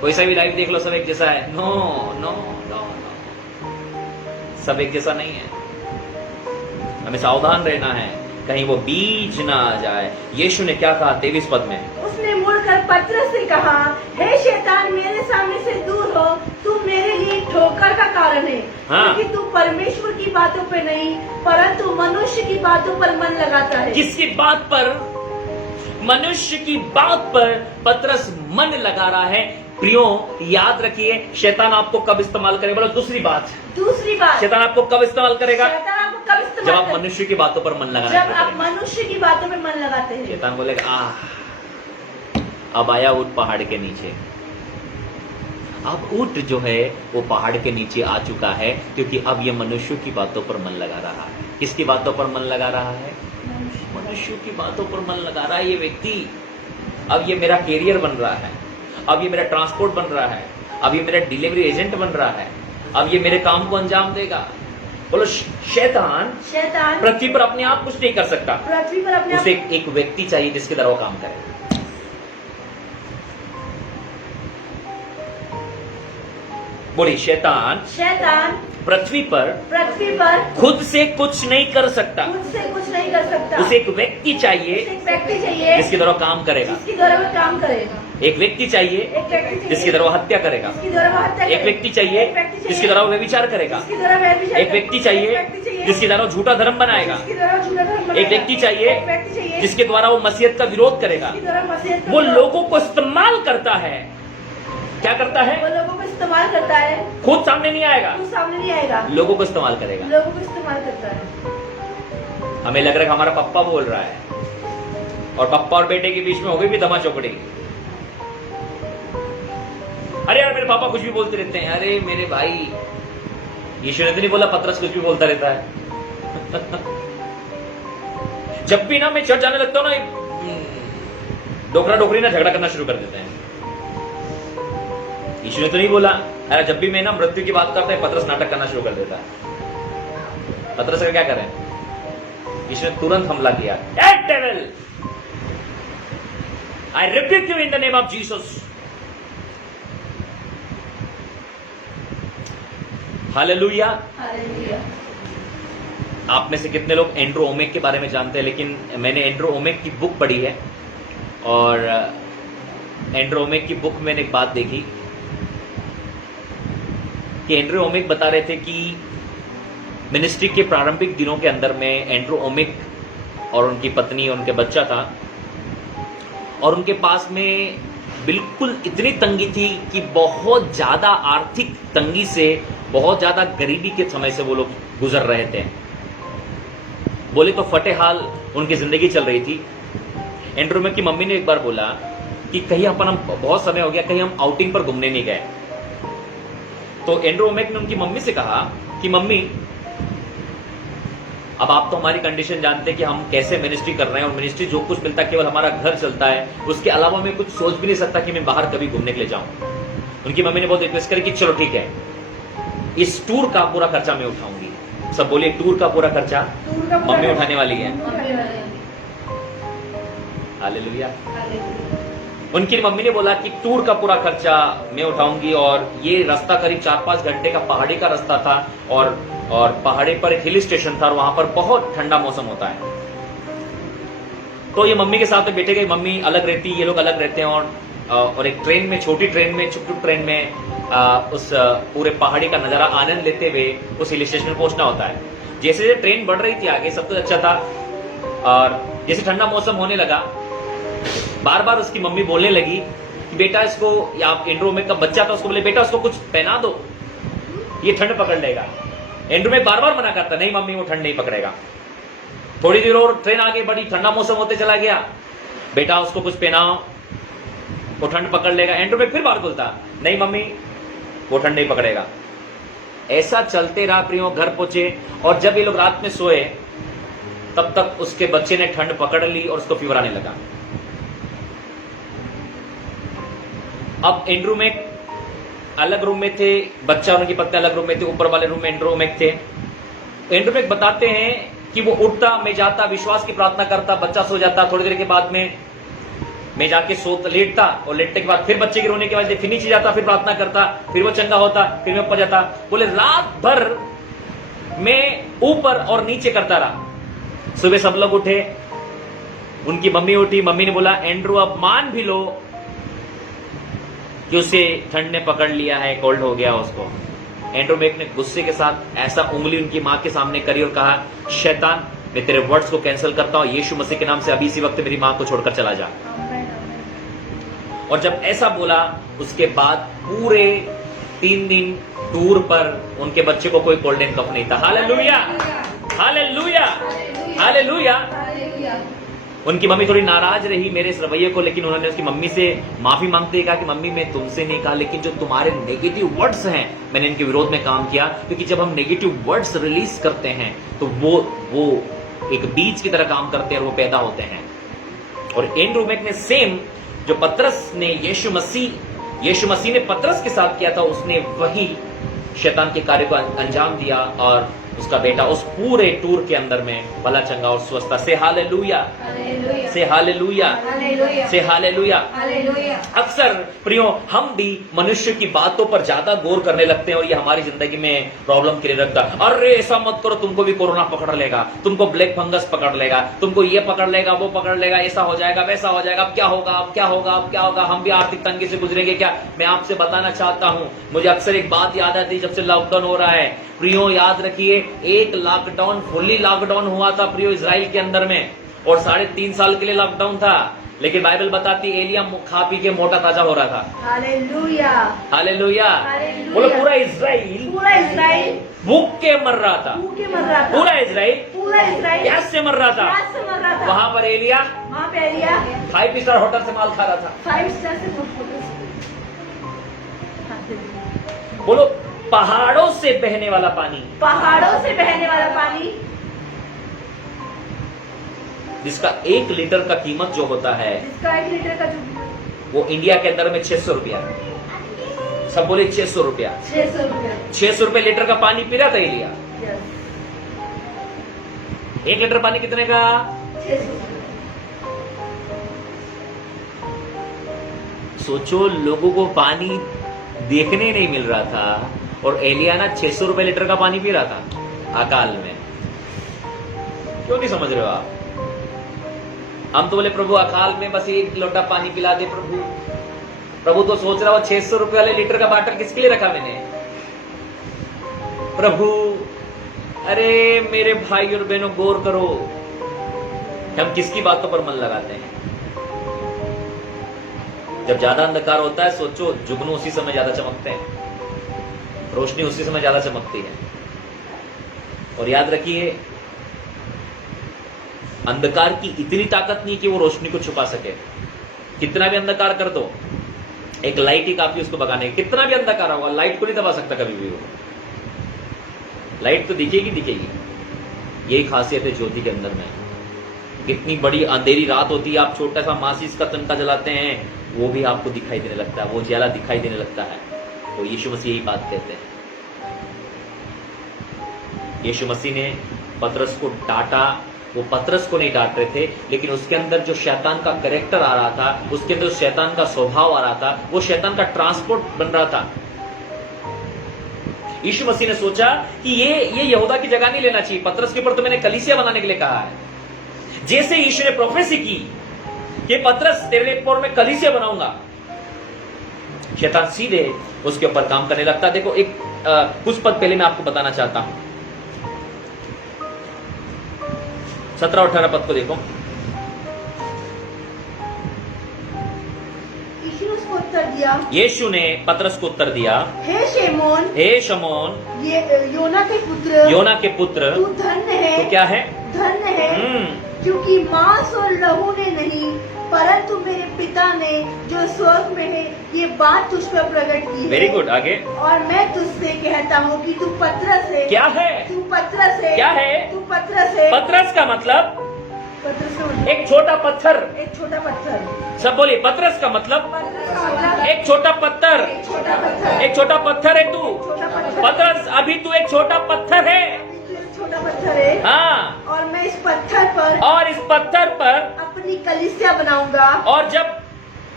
कोई सा भी लाइव देख लो सब एक जैसा है। नो नो नो नो, सब एक जैसा नहीं है। हमें सावधान रहना है, कहीं वो बीज ना आ जाए। यीशु ने क्या कहा 23 पद में? उसने मुड़कर पतरस से कहा, हे शैतान मेरे सामने से दूर हो, तू मेरे लिए ठोकर का कारण है। हाँ। क्योंकि तू परमेश्वर की बातों पर नहीं, परंतु मनुष्य की बातों पर मन लगाता है। किसकी बात पर? मनुष्य की बात पर पतरस मन लगा रहा है। प्रियो याद रखिए, शैतान आपको कब इस्तेमाल करेगा? बोलो दूसरी बात, शैतान आपको कब इस्तेमाल करेगा? शैतान आपको कब जब इस्तेमाल आप करेगा? मनुष्य की बातों पर मन लगाना जब शुरू आप करेंगे। मनुष्य की बातों में मन लगाते हैं। शैतान बोलेगा अब आया ऊंट पहाड़ के नीचे। अब ऊंट जो है वो पहाड़ के नीचे आ चुका है, क्योंकि अब ये मनुष्यों की बातों पर मन लगा रहा है। किसकी बातों पर मन लगा रहा है? मनुष्यों की बातों पर मन लगा रहा है ये व्यक्ति। अब ये मेरा कैरियर बन रहा है, अब ये मेरा ट्रांसपोर्ट बन रहा है, अब ये मेरा डिलीवरी एजेंट बन रहा है, अब ये मेरे काम को अंजाम देगा। बोलो शैतान पृथ्वी पर अपने आप कुछ नहीं कर सकता। पृथ्वी पर अपने उसे एक व्यक्ति चाहिए जिसके द्वारा वो काम करे। बोली शैतान पृथ्वी पर खुद से कुछ नहीं कर सकता। खुद से कुछ नहीं कर सकता। उसे एक व्यक्ति चाहिए जिसके द्वारा काम करेगा। जिसके द्वारा वो काम करेगा। एक व्यक्ति चाहिए जिसके द्वारा वो हत्या करेगा। एक व्यक्ति चाहिए जिसके द्वारा वो व्यभिचार करेगा। एक व्यक्ति चाहिए जिसके द्वारा वो झूठा धर्म बनाएगा। एक व्यक्ति चाहिए जिसके द्वारा वो मसीहत का विरोध करेगा। वो लोगों को इस्तेमाल करता है। क्या करता है? वो लोगों को इस्तेमाल करता है। खुद सामने नहीं आएगा, लोगों को इस्तेमाल करेगा। लोगों को इस्तेमाल करता है। हमें लग रहा है कि हमारा पप्पा बोल रहा है, और पप्पा और बेटे के बीच में हो गई भी दमा चौकड़ी। अरे यार मेरे पापा कुछ भी बोलते रहते हैं। अरे मेरे भाई, यीशु ने तो नहीं बोला पतरस कुछ भी बोलता रहता है? जब भी ना मैं चर्च जाने लगता हूं ना, डोकरा डोकरी ना झगड़ा करना शुरू कर देते हैं। यीशु ने तो नहीं बोला। अरे जब भी मैं ना मृत्यु की बात करता है, पतरस नाटक करना शुरू कर देता है। पतरस का क्या करें? यीशु ने तुरंत हमला किया। A devil, I rebuke you in the name of Jesus. Hallelujah. आप में से कितने लोग एंड्रू ओमेक के बारे में जानते हैं? लेकिन मैंने एंड्रू ओमेक की बुक पढ़ी है, और एंड्रू ओमेक की बुक में मैंने एक बात देखी कि एंड्रू ओमेक बता रहे थे कि मिनिस्ट्री के प्रारंभिक दिनों के अंदर में एंड्रू ओमेक और उनकी पत्नी और उनके बच्चा था, और उनके पास में बिल्कुल इतनी तंगी थी कि बहुत ज़्यादा आर्थिक तंगी से, बहुत ज़्यादा गरीबी के समय से वो लोग गुजर रहे थे। बोले तो फटे हाल उनकी ज़िंदगी चल रही थी। एंड्रू ओमेक की मम्मी ने एक बार बोला कि कहीं हम बहुत समय हो गया, कहीं हम आउटिंग पर घूमने नहीं गए। तो एंड्रू ओमेक ने उनकी मम्मी से कहा कि मम्मी, अब आप तो हमारी कंडीशन जानते हैं कि हम कैसे मिनिस्ट्री कर रहे हैं, और मिनिस्ट्री जो कुछ मिलता है केवल हमारा घर चलता है, उसके अलावा मैं कुछ सोच भी नहीं सकता कि मैं बाहर कभी घूमने के लिए जाऊं। उनकी मम्मी ने बहुत रिक्वेस्ट करी कि चलो ठीक है, इस टूर का पूरा खर्चा मैं उठाऊंगी। सब बोलिए, टूर का पूरा खर्चा मम्मी उठाने वाली है। हालेलुया। उनकी मम्मी ने बोला कि टूर का पूरा खर्चा मैं उठाऊंगी, और ये रास्ता करीब 4-5 घंटे का पहाड़ी का रास्ता था, और पहाड़ी पर एक हिल स्टेशन था, और वहां पर बहुत ठंडा मौसम होता है। तो ये मम्मी के साथ में बैठे गए। मम्मी अलग रहती, ये लोग अलग रहते हैं, और एक ट्रेन में, छोटी ट्रेन में, छुक ट्रेन में उस पूरे पहाड़ी का नजारा आनंद लेते हुए उस हिल स्टेशन में पहुंचना होता है। जैसे जैसे ट्रेन बढ़ रही थी आगे, सब कुछ अच्छा था, और जैसे ठंडा मौसम होने लगा, बार बार उसकी मम्मी बोलने लगी कि बेटा इसको, या एंड्रू ओमेक का बच्चा था, उसको बोले बेटा उसको कुछ पहना दो, ये ठंड पकड़ लेगा। एंड्रू ओमेक बार बार मना करता, नहीं मम्मी वो ठंड नहीं पकड़ेगा। थोड़ी देर और ट्रेन आगे बढ़ी, ठंडा मौसम होते चला गया, बेटा उसको कुछ पहनाओ, वो ठंड पकड़ लेगा। एंड्रू ओमेक फिर बार बोलता, नहीं मम्मी वो ठंड नहीं पकड़ेगा। ऐसा चलते रहा प्रियो, घर पहुंचे, और जब ये लोग रात में सोए तब तक उसके बच्चे ने ठंड पकड़ ली और उसको फीवर आने लगा। अब एंड्रू ओमेक अलग रूम में थे, बच्चा और उनकी पत्नी अलग रूम में थे, ऊपर वाले रूम में एंड्रू ओमेक थे। एंड्रू ओमेक बताते हैं कि वो उठता, मैं जाता, विश्वास की प्रार्थना करता, बच्चा सो जाता। थोड़ी देर के बाद में मैं जाके लेटता, और लेटने के बाद फिर बच्चे के रोने के बाद फिर नीचे जाता, फिर प्रार्थना करता, फिर वो चंगा होता, फिर मैं ऊपर जाता। बोले रात भर मैं ऊपर और नीचे करता रहा। सुबह सब लोग उठे, उनकी मम्मी उठी, मम्मी ने बोला एंड्रू अब मान भी लो कि उसे ठंड ने पकड़ लिया है, कोल्ड हो गया उसको। एंड्रू ओमेक ने गुस्से के साथ ऐसा उंगली उनकी मां के सामने करी और कहा, शैतान मैं तेरे वर्ड्स को कैंसिल करता हूं, यीशु मसीह के नाम से अभी इसी वक्त मेरी मां को छोड़कर चला जा। और जब ऐसा बोला उसके बाद पूरे 3 दिन टूर पर उनके बच्चे को कोई गोल्डन कप नहीं था। Hallelujah, hallelujah, hallelujah. उनकी मम्मी थोड़ी नाराज रही मेरे इस रवैये को, लेकिन उन्होंने उसकी मम्मी से माफी मांगते हुए कहा कि मम्मी मैं तुमसे नहीं कहा, लेकिन जो तुम्हारे नेगेटिव वर्ड्स हैं मैंने इनके विरोध में काम किया, क्योंकि जब हम नेगेटिव वर्ड्स रिलीज करते हैं तो वो एक बीज की तरह काम करते हैं और वो पैदा होते हैं। और एंड्रू मैक ने सेम जो पतरस ने यीशु मसीह ने पतरस के साथ किया था, उसने वही शैतान के कार्य को अंजाम दिया और उसका बेटा उस पूरे टूर के अंदर में भला चंगा और स्वस्थ था। से हालेलुया, से हालेलुया, से हालेलुया। अक्सर प्रियो हम भी मनुष्य की बातों पर ज्यादा गौर करने लगते हैं और ये हमारी जिंदगी में प्रॉब्लम के लिए रखता है। अरे ऐसा मत करो, तुमको भी कोरोना पकड़ लेगा, तुमको ब्लैक फंगस पकड़ लेगा, तुमको ये पकड़ लेगा, वो पकड़ लेगा, ऐसा हो जाएगा, वैसा हो जाएगा, अब क्या होगा, अब क्या होगा, अब क्या होगा, हम भी आर्थिक तंगी से गुजरेंगे क्या। मैं आपसे बताना चाहता हूं, मुझे अक्सर एक बात याद आती है जब से लॉकडाउन हो रहा है प्रियो, याद रखिए एक लॉकडाउन फुल्ली लॉकडाउन हुआ था प्रियो इजराइल के अंदर में, और 3.5 साल के लिए लॉकडाउन था, लेकिन बाइबल बताती एलिया खा पी के मोटा ताजा हो रहा था। Hallelujah, hallelujah. बोलो पूरा इजराइल भूख के मर रहा था, पूरा इजराइल प्यास से मर रहा था। वहां पर एलिया 5 स्टार होटल से माल खा रहा था। 5 स्टार से बोलो पहाड़ों से बहने वाला पानी, जिसका 1 लीटर का कीमत जो होता है, वो इंडिया के अंदर में 600 रुपया। सब बोले 600 रुपया। 600 रुपये लीटर का पानी पी रहा था एलिया। 1 लीटर पानी कितने का? 600। सोचो, लोगों को पानी देखने नहीं मिल रहा था और एलिया ना 600 रुपए लीटर का पानी पी रहा था अकाल में। क्यों नहीं समझ रहे हो आप? हम तो बोले प्रभु अकाल में बस 1 लोटा पानी पिला दे प्रभु। प्रभु तो सोच रहा हो 600 रुपए वाले लीटर का बाटल किसके लिए रखा मैंने प्रभु। अरे मेरे भाई और बहनों गौर करो, हम किसकी बातों पर मन लगाते हैं। जब ज्यादा अंधकार होता है, सोचो जुगनू उसी समय ज्यादा चमकते हैं, रोशनी उसी समय ज्यादा चमकती है। और याद रखिए, अंधकार की इतनी ताकत नहीं कि वो रोशनी को छुपा सके। कितना भी अंधकार कर दो, एक लाइट ही काफी उसको भगाने की। कितना भी अंधकार होगा, लाइट को नहीं दबा सकता कभी भी वो। लाइट तो दिखेगी। यही खासियत है ज्योति के अंदर में। कितनी बड़ी अंधेरी रात होती है, आप छोटा सा माचिस का तनका जलाते हैं, वो भी आपको दिखाई देने लगता है, वो ज्यादा दिखाई देने लगता है। तो यीशु मसीह यही बात कहते हैं। यीशु मसीह ने पतरस को डांटा, वो पतरस को नहीं डांट रहे थे, लेकिन उसके अंदर जो शैतान का कैरेक्टर आ रहा था, उसके अंदर शैतान का स्वभाव आ रहा था, वो शैतान का ट्रांसपोर्ट बन रहा था। यीशु मसीह ने सोचा कि ये यहूदा की जगह नहीं लेना चाहिए, पतरस के ऊपर तो मैंने कलीसिया बनाने के लिए कहा है। जैसे यीशु ने प्रोफेसी की कि पतरस तेरे ऊपर मैं कलीसिया बनाऊंगा, शैतान सीधे उसके ऊपर काम करने लगता। देखो एक कुछ पद पहले मैं आपको बताना चाहता हूं, 17-18 पद को देखो। यीशु ने पतरस को उत्तर दिया, हे शमौन, योना के पुत्र, तू धन्य है। तो क्या है? धन्य है, क्योंकि मांस और लहू ने नहीं, परंतु मेरे पिता ने जो स्वर्ग में है ये बात तुझ पर प्रकट की है। वेरी गुड, आगे। और मैं तुझसे कहता हूँ कि तू पतरस है। क्या है? तू पतरस है। क्या है? तू पतरस है। पतरस का मतलब पतरस एक छोटा पत्थर। एक छोटा पत्थर। सब बोलिए, पतरस का मतलब पतरस का मतलब एक छोटा पत्थर। एक छोटा पत्थर। एक छोटा पत्थर है तू। छोटा पत्थर। पतरस, अभी तू एक छोटा पत्थर है। छोटा पत्थर है। हाँ। और मैं इस पत्थर पर अपनी कलीसिया बनाऊंगा। और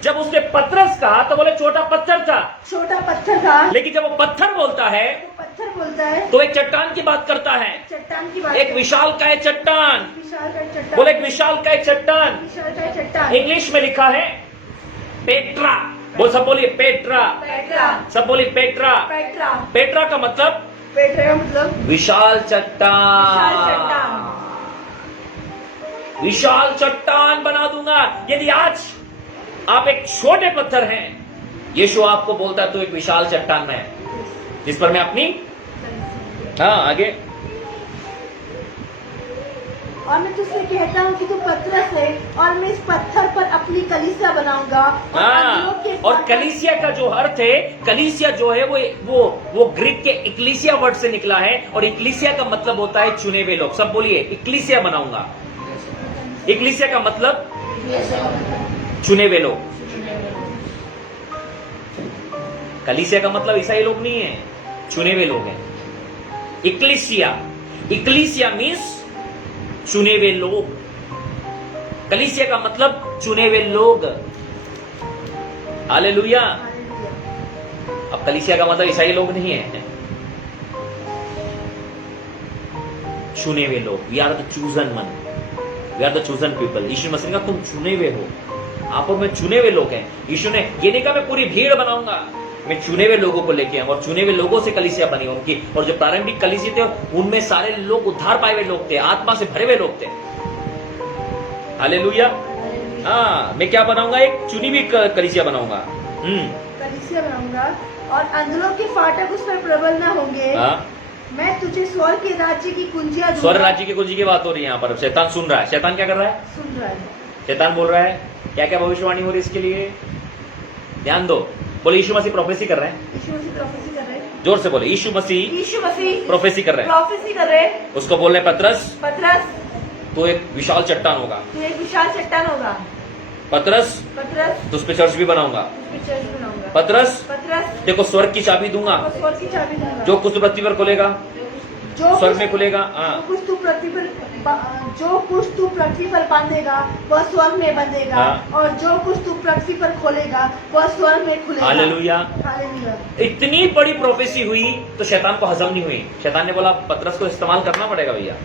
जब उसने पतरस कहा तो बोले छोटा पत्थर था। छोटा पत्थर था। लेकिन जब वो पत्थर बोलता है तो एक चट्टान की बात करता है। चट्टान की बात। एक विशाल का चट्टान। चट्टान। बोले एक विशाल का चट्टान। इंग्लिश में लिखा है पेट्रा। बोल, सब बोलिए पेट्रा। सब बोलिए पेट्रा। पेट्रा का मतलब विशाल चट्टान। विशाल चट्टान बना दूंगा। यदि आज आप एक छोटे पत्थर हैं, यीशु आपको बोलता है तू एक विशाल चट्टान है जिस पर मैं अपनी, हाँ आगे, और मैं तुझसे कहता हूँ कि तू पतरस है और मैं इस पत्थर पर अपनी कलीसिया बनाऊंगा। हाँ, और कलीसिया का जो अर्थ है, कलीसिया जो है वो ग्रीक के इक्लीसिया वर्ड से निकला है, और इक्लीसिया का मतलब होता है चुने हुए लोग। सब बोलिए, इक्लीसिया बनाऊंगा। इक्लीसिया का मतलब चुने हुए लोग। कलीसिया का मतलब ईसाई लोग नहीं है, चुने हुए लोग हैं। इक्लीसिया, इक्लीसिया मीन्स चुने हुए लोग। कलीसिया का मतलब चुने हुए लोग। हालेलुया। अब कलीसिया का मतलब ईसाई लोग नहीं है, चुने हुए लोग। We are the chosen one, we are the chosen people. यीशु मसीह का तुम चुने हुए हो, आप और मैं चुने हुए लोग हैं। यीशु ने ये नहीं कहा मैं पूरी भीड़ बनाऊंगा, मैं चुने हुए लोगों को लेके आऊंगा, और चुने हुए लोगों से कलीसिया बनी उनकी। और जो प्रारंभिक कलीसिया थे उनमें सारे लोग उद्धार पाए हुए लोग थे, आत्मा से भरे हुए लोग थे। हालेलुया। हाँ, मैं क्या बनाऊंगा? एक चुनी हुई कलीसिया बनाऊंगा। कलीसिया बनाऊंगा और अंधेरों के फाटक उस पर प्रबल न होंगे। मैं तुझे स्वर्ग के राज्य की कुंजियां दूंगा। स्वर्ग राज्य की कुंजी की बात हो रही है यहाँ पर। शैतान सुन रहा है। शैतान क्या कर रहा है? सुन रहा है। शैतान बोल रहा है क्या क्या भविष्यवाणी हो रही है इसके लिए? ध्यान दो। बोले यीशु मसीह प्रोफेसी कर रहे हैं। यीशु मसीह प्रोफेसी कर रहे हैं। जोर से बोले, यीशु मसीह प्रोफेसी कर रहे हैं। प्रोफेसी कर रहे हैं। उसको बोल रहे पतरस, पतरस तू एक विशाल चट्टान होगा। तू एक विशाल चट्टान होगा। पतरस, पतरस तुझ पे चर्च भी बनाऊंगा। उस पे चर्च बनाऊंगा। पतरस, पतरस देखो स्वर्ग की चाबी दूंगा। और स्वर्ग की चाबी दूंगा। जो कुछ पृथ्वी पर खुलेगा जो स्वर्ग में खुलेगा। हाँ, जो कुछ तू पृथ्वी पर बांधेगा वह स्वर्ग में बंधेगा। हाँ। और जो कुछ तू पृथ्वी पर खोलेगा वह स्वर्ग में खुलेगा। हालेलुया। हालेलुया। इतनी बड़ी प्रोफेसी हुई तो शैतान को हजम नहीं हुई। शैतान ने बोला पतरस को इस्तेमाल करना पड़ेगा भैया।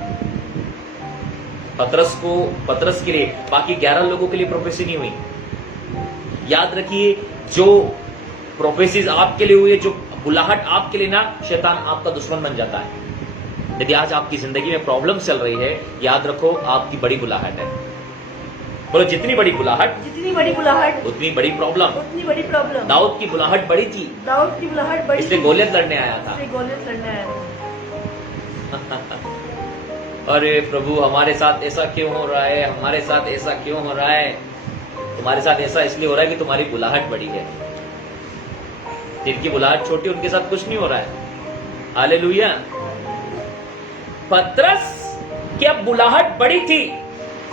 पतरस के लिए, बाकी 11 लोगों के लिए प्रोफेसी नहीं हुई। याद रखिए, जो प्रोफेसीज आपके लिए हुई है, जो बुलाहट आपके लिए ना, शैतान आपका दुश्मन बन जाता है। यदि आज आपकी जिंदगी में प्रॉब्लम चल रही है, याद रखो आपकी बड़ी बुलाहट है। बोलो जितनी बड़ी बुलाहट उतनी बड़ी प्रॉब्लम। दाऊद की बुलाहट बड़ी थी, इसलिए गोलियत लड़ने आया था। अरे प्रभु हमारे साथ ऐसा क्यों हो रहा है, हमारे साथ ऐसा क्यों हो रहा है? तुम्हारे साथ ऐसा इसलिए हो रहा है कि तुम्हारी बुलाहट बड़ी है। जिनकी बुलाहट छोटी उनके साथ कुछ नहीं हो रहा है। हालेलुया। पतरस की अब बुलाहट बड़ी थी।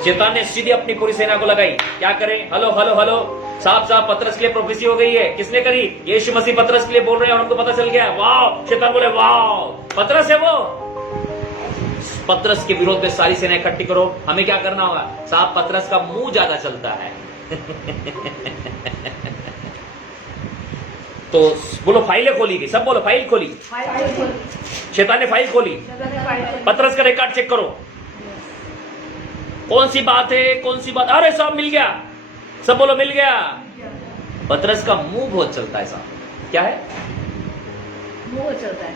शैतान ने सीधे अपनी पूरी सेना को लगाई। क्या करें? हेलो हेलो हेलो, साफ पतरस के लिए प्रोफेसी हो गई है। किसने करी? यीशु मसीह पतरस के लिए बोल रहे हैं और उनको पता चल गया। वाह! शैतान बोले वाह, पतरस है वो। पतरस के विरोध में सारी सेना इकट्ठी करो। हमें क्या करना होगा? साहब पतरस का मुंह ज्यादा चलता है। तो बोलो फाइलें खोली गई। सब बोलो फाइल खोली। शैतान ने फाइल खोली। पतरस का रिकॉर्ड चेक करो, कौन सी बात है, कौन सी बात। अरे साहब मिल गया। सब बोलो मिल गया। पतरस का मुंह बहुत चलता है साहब। क्या है? मुंह चलता है।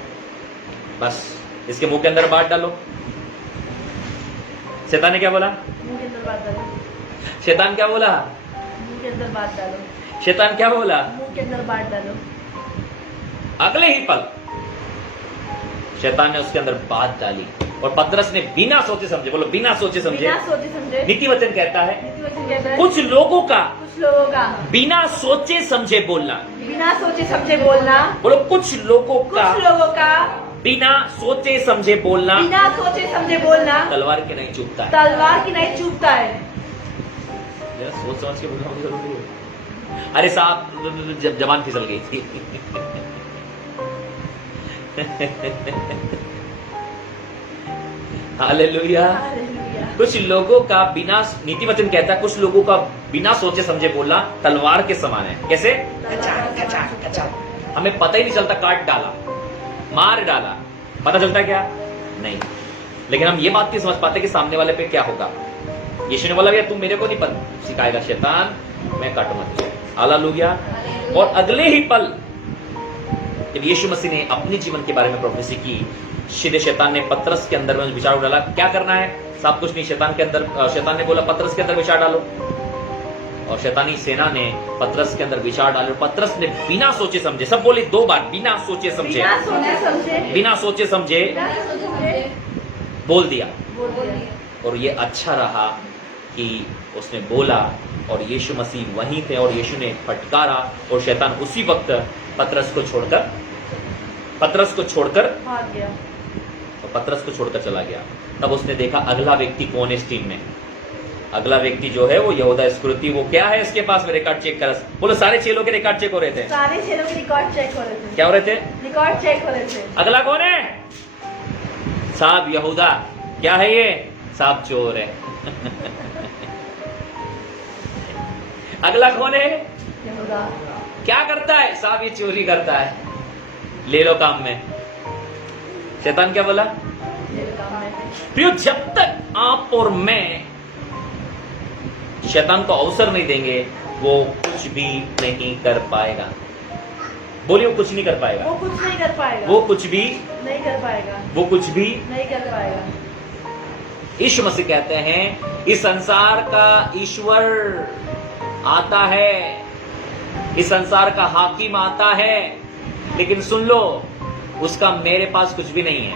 बस इसके मुंह के अंदर बात डालो। शैतान ने क्या बोला? मुंह के अंदर बात डालो। शैतान क्या बोला? मुंह के अंदर बात डालो। शैतान क्या बोला? मुंह के अंदर बात डालो। अगले ही पल शैतान ने उसके अंदर बात डाली और पतरस ने बिना सोचे समझे, बोलो बिना सोचे समझे, नीति वचन कहता है कुछ लोगों का बिना सोचे समझे बोलना। बोलो कुछ लोगों का बिना सोचे समझे बोलना तलवार की नहीं चूकता है। जरा सोच समझ के बोलना जरूरी है। अरे साहब जबान फिसल गई थी। हालेलुया। कुछ लोगों का बिना, नीति वचन कहता है कुछ लोगों का बिना सोचे समझे बोलना तलवार के समान है। कैसे? कचा। हमें पता ही नहीं चलता, काट डाला, मार डाला, पता चलता क्या? नहीं। लेकिन हम ये बात नहीं समझ पाते कि सामने वाले पे क्या होगा। यीशु ने बोला भैया तुम मेरे को नहीं सिखाएगा शैतान, मैं काटूंगा तुझे। हालेलुया। और अगले ही पल जब यीशु मसीह ने अपने जीवन के बारे में प्रोफेसी की, सीधे शैतान ने पतरस के अंदर में विचार डाला। क्या करना है? सब कुछ नहीं। शैतान ने बोला पतरस के अंदर विचार डालो और शैतानी सेना ने पतरस के अंदर विचार डाले और पतरस ने बिना सोचे समझे, सब बोले 2 बार, बिना सोचे समझे, बिना सोचे समझे, बिना सोचे समझे बोल दिया। बोल दिया। और ये अच्छा रहा कि उसने बोला और यीशु मसीह वहीं थे और यीशु ने फटकारा और शैतान उसी वक्त पतरस को छोड़कर भाग गया। और पतरस को छोड़कर चला गया। तब उसने देखा अगला व्यक्ति कौन है इस टीम में। अगला व्यक्ति जो है वो यहूदा इस्करियोती, वो क्या है इसके पास में, रिकॉर्ड चेक कर। बोलो सारे चेलों के रिकॉर्ड चेक हो रहे थे। सारे चेलों के रिकॉर्ड चेक हो रहे थे। क्या हो रहे थे? रिकॉर्ड चेक हो रहे थे। अगला कौन है? साहब यहूदा। क्या है ये? साहब चोर है। अगला कौन है? यहूदा। क्या करता है? साहब ये चोरी करता है, ले लो काम में। शैतान क्या बोला? प्रियो, जब तक आप और मैं शैतान को अवसर नहीं देंगे वो कुछ भी नहीं कर पाएगा। बोलिए, वो कुछ नहीं कर पाएगा। वो कुछ नहीं कर पाएगा। वो कुछ भी नहीं कर पाएगा। वो कुछ भी नहीं कर पाएगा। यीशु मसीह कहते हैं इस संसार का ईश्वर आता है, इस संसार का हाकिम आता है, लेकिन सुन लो उसका मेरे पास कुछ भी नहीं है।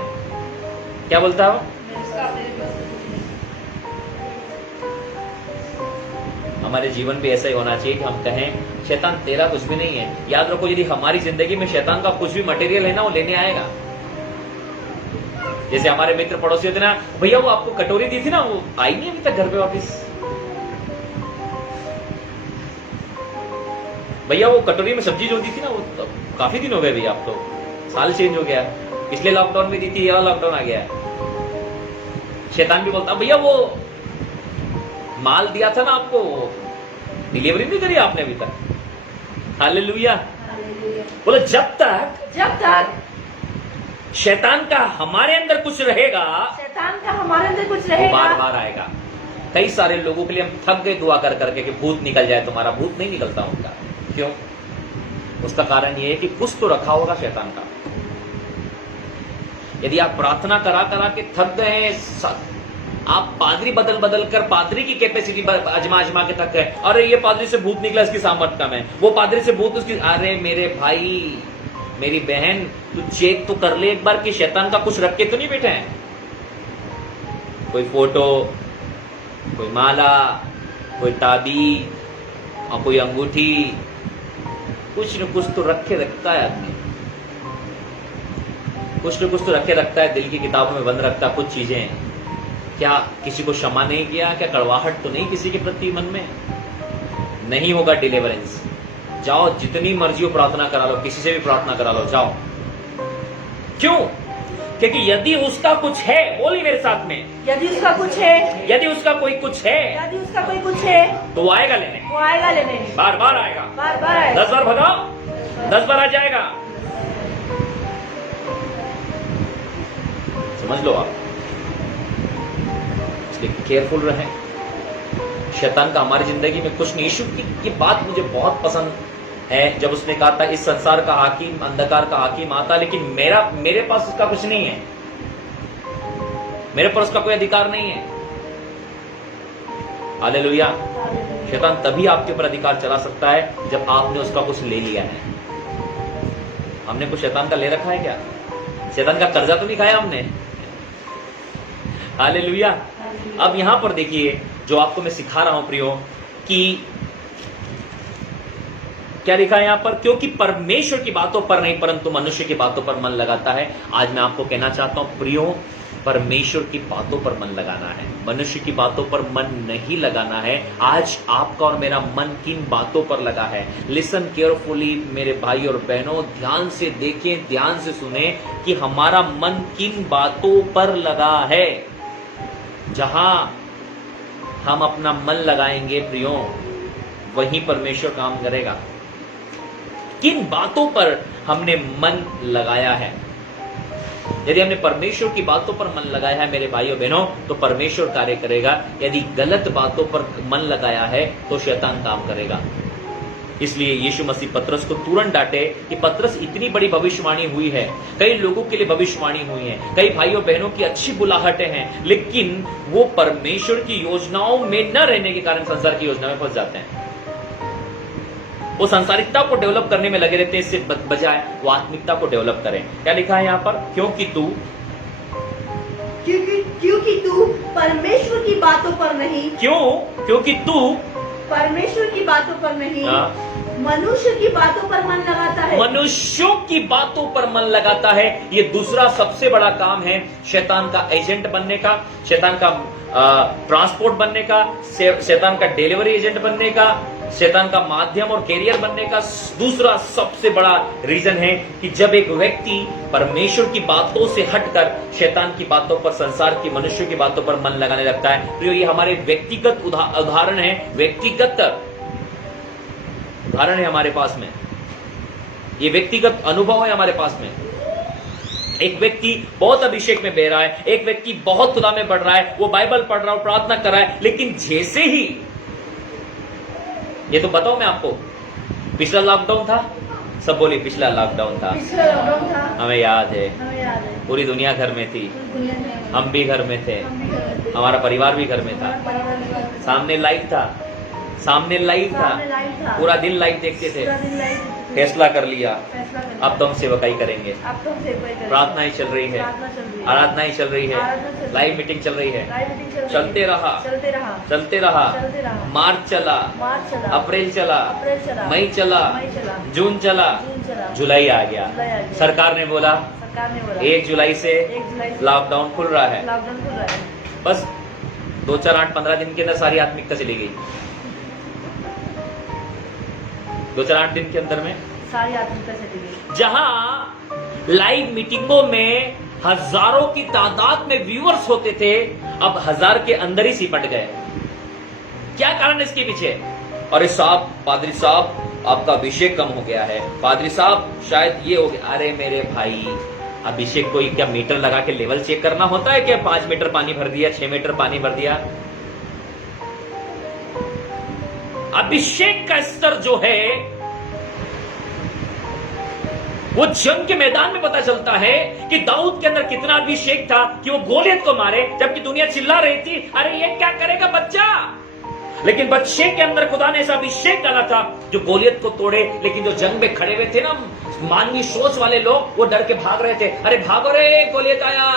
क्या बोलता हो? हमारे जीवन भी ऐसा ही होना चाहिए कि हम कहें शैतान तेरा कुछ भी नहीं है। याद रखो, यदि हमारी जिंदगी में शैतान का कुछ भी मटेरियल है ना, वो लेने आएगा। जैसे हमारे मित्र पड़ोसी होते ना, भैया वो आपको कटोरी दी थी ना, वो आई नहीं अभी तक घर पे वापिस। भैया वो कटोरी में सब्जी जो दी थी ना, वो काफी दिन हो गए भैया, अब तो साल चेंज हो गया, पिछले लॉकडाउन में दी थी, यह लॉकडाउन आ गया है। शैतान भी बोलता भैया वो माल दिया था ना आपको, डिलीवरी नहीं करी आपने अभी तक। हालेलुया। बोलो जब तक शैतान का हमारे अंदर कुछ रहेगा, शैतान का हमारे अंदर कुछ वो रहेगा, बार बार आएगा। कई सारे लोगों के लिए हम थक गए दुआ कर करके कि भूत निकल जाए तुम्हारा। भूत नहीं निकलता उनका। क्यों? उसका कारण ये है कि कुछ तो रखा होगा शैतान का। यदि आप प्रार्थना करा करा के थक गए, आप पादरी बदल कर पादरी की कैपेसिटी अजमा के थक गए, अरे ये पादरी से भूत निकला, इसकी सामर्थ कम है, वो पादरी से भूत उसकी, अरे मेरे भाई मेरी बहन, तू चेक तो कर ले एक बार कि शैतान का कुछ रख के तो नहीं बैठे हैं। कोई फोटो, कोई माला, कोई ताबीज और कोई अंगूठी, कुछ न कुछ तो रखे रखता है आदमी, कुछ न कुछ तो रखे रखता है, दिल की किताबों में बंद रखता है कुछ चीजें। क्या किसी को क्षमा नहीं किया? क्या कड़वाहट तो नहीं किसी के प्रति मन में? नहीं होगा डिलीवरेंस। जाओ जितनी मर्जी हो प्रार्थना करा लो, किसी से भी प्रार्थना करा लो, जाओ। क्यों? क्योंकि यदि उसका कुछ है, बोलिए मेरे साथ में, यदि उसका कुछ है, यदि उसका कोई कुछ है, यदि उसका कोई कुछ है, तो वो आएगा लेने, वो आएगा लेने, बार बार आएगा, बार बार आएगा। 10 बार भगाओ 10 बार आ जाएगा। समझ लो आप। इसलिए केयरफुल रहें। शैतान का हमारी जिंदगी में कुछ नहीं। यीशु की बात मुझे बहुत पसंद है जब उसने कहा था इस संसार का हाकिम, अंधकार का हाकिम आता, लेकिन मेरे पास उसका कुछ नहीं है, मेरे पर उसका कोई अधिकार नहीं है। हालेलुया। शैतान तभी आपके ऊपर अधिकार चला सकता है जब आपने उसका कुछ ले लिया है। हमने कुछ शैतान का ले रखा है क्या? शैतान का कर्जा तो नहीं खाया हमने। हालेलुया। अब यहां पर देखिए जो आपको मैं सिखा रहा हूं प्रियो, कि क्या लिखा है यहां पर, क्योंकि परमेश्वर की बातों पर नहीं परंतु मनुष्य की बातों पर मन लगाता है। आज मैं आपको कहना चाहता हूं प्रियो, परमेश्वर की बातों पर मन लगाना है, मनुष्य की बातों पर मन नहीं लगाना है। आज आपका और मेरा मन किन बातों पर लगा है? लिसन केयरफुली मेरे भाई और बहनों, ध्यान से देखें, ध्यान से सुने कि हमारा मन किन बातों पर लगा है। जहां हम अपना मन लगाएंगे प्रियो, वहीं परमेश्वर काम करेगा। किन बातों पर हमने मन लगाया है? यदि हमने परमेश्वर की बातों पर मन लगाया है मेरे भाइयों बहनों, तो परमेश्वर कार्य करेगा। यदि गलत बातों पर मन लगाया है तो शैतान काम करेगा। इसलिए यीशु मसीह पतरस को तुरंत डांटे कि पतरस, इतनी बड़ी भविष्यवाणी हुई है, कई लोगों के लिए भविष्यवाणी हुई है, कई भाइयों बहनों की अच्छी बुलाहटें हैं, लेकिन वो परमेश्वर की योजनाओं में न रहने के कारण संसार की योजना में फंस जाते हैं। वो संसारिकता को डेवलप करने में लगे रहते हैं, इससे बजाय वो आत्मिकता को डेवलप करें। क्या लिखा है यहाँ पर? क्योंकि तू परमेश्वर की बातों पर नहीं, क्योंकि तू परमेश्वर की बातों पर नहीं, हाँ। मनुष्य की बातों पर मन लगाता है। मनुष्यों की बातों पर मन लगाता है। ये दूसरा सबसे बड़ा काम है शैतान का एजेंट बनने का, शैतान का ट्रांसपोर्ट बनने का, शैतान का डिलीवरी एजेंट बनने का, शैतान का माध्यम और कैरियर बनने का। दूसरा सबसे बड़ा रीजन है कि जब एक व्यक्ति परमेश्वर की बातों से हटकर शैतान की बातों पर, संसार की, मनुष्य की बातों पर मन लगाने लगता है। तो ये हमारे व्यक्तिगत उदाहरण है, व्यक्तिगत उदाहरण है हमारे पास में, ये व्यक्तिगत अनुभव है हमारे पास में। एक व्यक्ति बहुत अभिषेक में बह रहा है, एक व्यक्ति बहुत खुदा में बढ़ रहा है, वो बाइबल पढ़ रहा है, प्रार्थना कर रहा है, लेकिन जैसे ही, ये तो बताओ मैं आपको, पिछला लॉकडाउन था, सब बोली पिछला लॉकडाउन था, हमें याद है, पूरी दुनिया घर में थी, हम भी घर में थे, हमारा परिवार भी घर में था, सामने लाइव था, पूरा दिन लाइव देखते थे, फैसला कर लिया अब तो हम सेवकाई करेंगे, प्रार्थनाएं चल रही है, आराधनाएं चल रही है, लाइव मीटिंग चल रही है, चलते रहा, मार्च चला, अप्रैल चला, मई चला, जून चला, जुलाई आ गया। सरकार ने बोला 1 जुलाई से लॉकडाउन खुल रहा है। बस 2, 4, 8, 15 दिन के अंदर सारी आत्मिकता चली गई। 2, 4, 8 दिन के अंदर में सारी आत्मिकता चली गई। जहां लाइव मीटिंगों में हजारों की तादाद में व्यूअर्स होते थे, अब 1000 के अंदर ही सिपट गए। क्या कारण इसके पीछे? अरे साहब, पादरी साहब, आपका अभिषेक कम हो गया है, पादरी साहब शायद ये हो गया। अरे मेरे भाई, अभिषेक कोई क्या मीटर लगा के लेवल चेक करना होता है क्या? 5 मीटर पानी भर दिया, 6 मीटर पानी भर दिया। अभिषेक का स्तर जो है वो जंग के मैदान में पता चलता है कि दाऊद के अंदर कितना अभिषेक था कि वो गोलियत को मारे, जबकि दुनिया चिल्ला रही थी अरे ये क्या करेगा बच्चा। लेकिन बच्चे के अंदर खुदा ने ऐसा अभिषेक डाला था जो गोलियत को तोड़े। लेकिन जो जंग में खड़े हुए थे ना मानवीय सोच वाले लोग, वो डर के भाग रहे थे, अरे भागो रे गोलियत आया।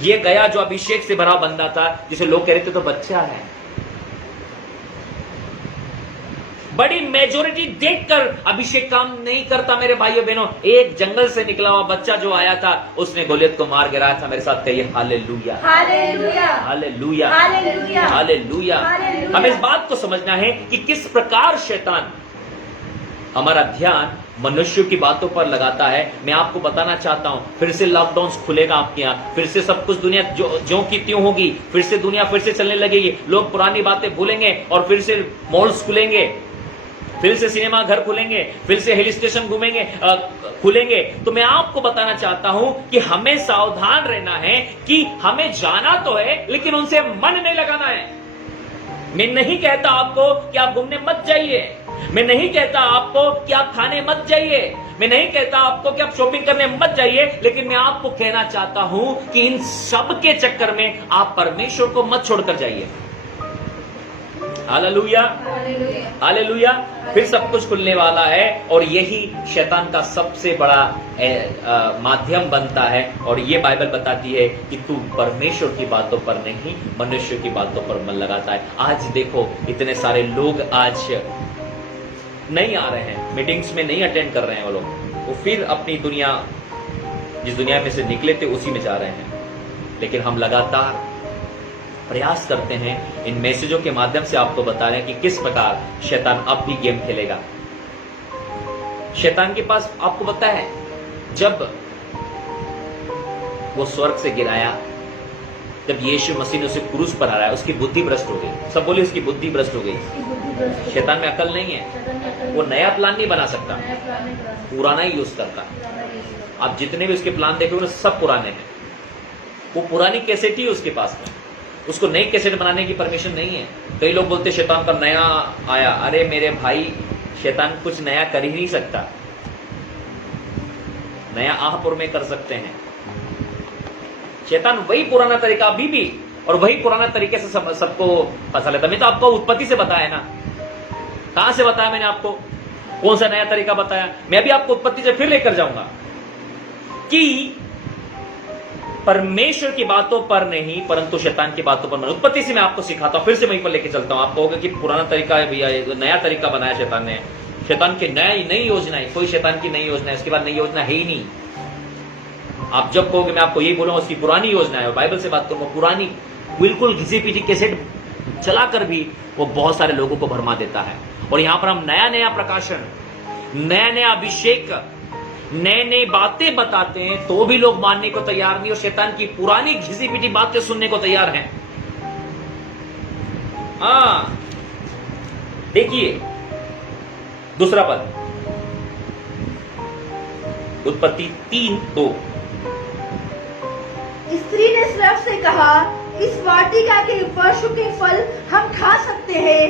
ये गया जो अभिषेक से भरा बंदा था, जिसे लोग कह रहे थे तो बच्चा है। बड़ी मेजोरिटी देखकर अभिषेक काम नहीं करता मेरे भाइयों बहनों। एक जंगल से निकला हुआ बच्चा जो आया था, उसने गोलियत को मार गिराया था। मेरे साथ कहिए hallelujah, hallelujah, hallelujah, hallelujah, hallelujah. Hallelujah. हमें इस बात को समझना है कि किस प्रकार शैतान हमारा ध्यान मनुष्य की बातों पर लगाता है। मैं आपको बताना चाहता हूं, फिर से लॉकडाउन खुलेगा आपके यहाँ, फिर से सब कुछ दुनिया जो की त्यों होगी, फिर से दुनिया फिर से चलने लगेगी। लोग पुरानी बातें भूलेंगे और फिर से मॉल्स खुलेंगे, फिर से सिनेमा घर खुलेंगे, फिर से हिल स्टेशन घूमेंगे खुलेंगे। तो मैं आपको बताना चाहता हूं कि हमें सावधान रहना है कि हमें जाना तो है लेकिन उनसे मन नहीं लगाना है। मैं नहीं कहता आपको कि आप घूमने मत जाइए, मैं नहीं कहता आपको कि आप खाने मत जाइए, मैं नहीं कहता आपको कि आप शॉपिंग करने मत जाइए, लेकिन मैं आपको कहना चाहता हूं कि इन सब के चक्कर में आप परमेश्वर को मत छोड़कर जाइए। Hallelujah, hallelujah. फिर सब कुछ खुलने वाला है और यही शैतान का सबसे बड़ा माध्यम बनता है। और ये बाइबल बताती है कि तू परमेश्वर की बातों पर नहीं मनुष्य की बातों पर मन लगाता है। आज देखो इतने सारे लोग आज नहीं आ रहे हैं, मीटिंग्स में नहीं अटेंड कर रहे हैं वो लोग, वो फिर अपनी दुनिया, जिस दुनिया में से निकले थे उसी में जा रहे हैं। लेकिन हम लगातार प्रयास करते हैं, इन मैसेजों के माध्यम से आपको बता रहे हैं कि किस प्रकार शैतान अब भी गेम खेलेगा। शैतान के पास आपको पता है, जब वो स्वर्ग से गिराया, जब यीशु मसीह ने उसे क्रूस पर हराया, उसकी बुद्धि भ्रष्ट हो गई। सब बोले उसकी बुद्धि भ्रष्ट हो गई। शैतान में अकल नहीं है, वो नया प्लान नहीं बना सकता, पुराना ही यूज करता। आप जितने भी उसके प्लान देखोगे सब पुराने हैं, वो पुरानी कैसेट ही उसके पास में, उसको नई कैसेट बनाने की परमिशन नहीं है। कई लोग बोलते शैतान का नया आया। अरे मेरे भाई, शैतान कुछ नया कर ही नहीं सकता, नया आहपुर में कर सकते हैं। शैतान वही पुराना तरीका अभी भी और वही पुराना तरीके से सबको फंसा लेता। मैं तो आपको उत्पत्ति से बताया ना, कहां से बताया मैंने आपको? कौन सा नया तरीका बताया? मैं भी आपको उत्पत्ति से फिर लेकर जाऊंगा कि परमेश्वर की बातों पर नहीं परंतु शैतान की बातों पर मैं उत्पत्ति से मैं आपको सिखाता हूं, फिर से वहीं पर लेके चलता हूं। आप कहोगे कि पुराना तरीका है भैया, ये नया तरीका बनाया शैतान ने। शैतान की नई योजना है, कोई शैतान की नई योजना है, उसके बाद नई योजना है ही नहीं। आप जब कहोगे मैं आपको यही बोलूंगा उसकी पुरानी योजना है, बाइबल से बात करूंगा, पुरानी बिल्कुल घिसी पीटी कैसेट चलाकर भी वो बहुत सारे लोगों को भरमा देता है। और यहां पर हम नया नया प्रकाशन, नया नया अभिषेक, नए नए बातें बताते हैं तो भी लोग मानने को तैयार नहीं और शैतान की पुरानी घिसी पीटी बातें सुनने को तैयार हैं। देखिए दूसरा पद, उत्पत्ति 3:2। स्त्री ने सर्प से कहा, इस वाटिका के वृक्ष के फल हम खा सकते हैं,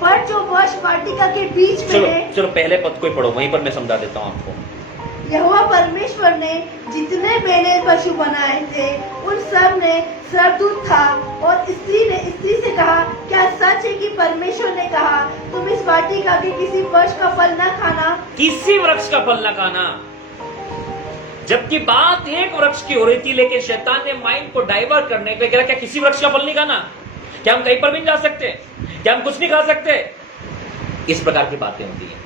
पर जो वृक्ष वाटिका के बीच में है। चलो पहले पद को ही पढ़ो, वहीं पर मैं समझा देता हूं आपको। यहोवा परमेश्वर ने जितने बेले पशु बनाए थे उन सब में सरदूत था। और स्त्री ने स्त्री से कहा, क्या सच है कि परमेश्वर ने कहा तुम इस वाटिका के किसी वृक्ष का फल न खाना? किसी वृक्ष का फल न खाना। जबकि बात एक वृक्ष की हो रही थी, लेकिन शैतान ने माइंड को डाइवर्ट करने पे कह रहा क्या किसी वृक्ष का फल नहीं खाना? क्या हम कहीं पर भी नहीं जा सकते? क्या हम कुछ नहीं खा सकते? इस प्रकार की बातें होती हैं।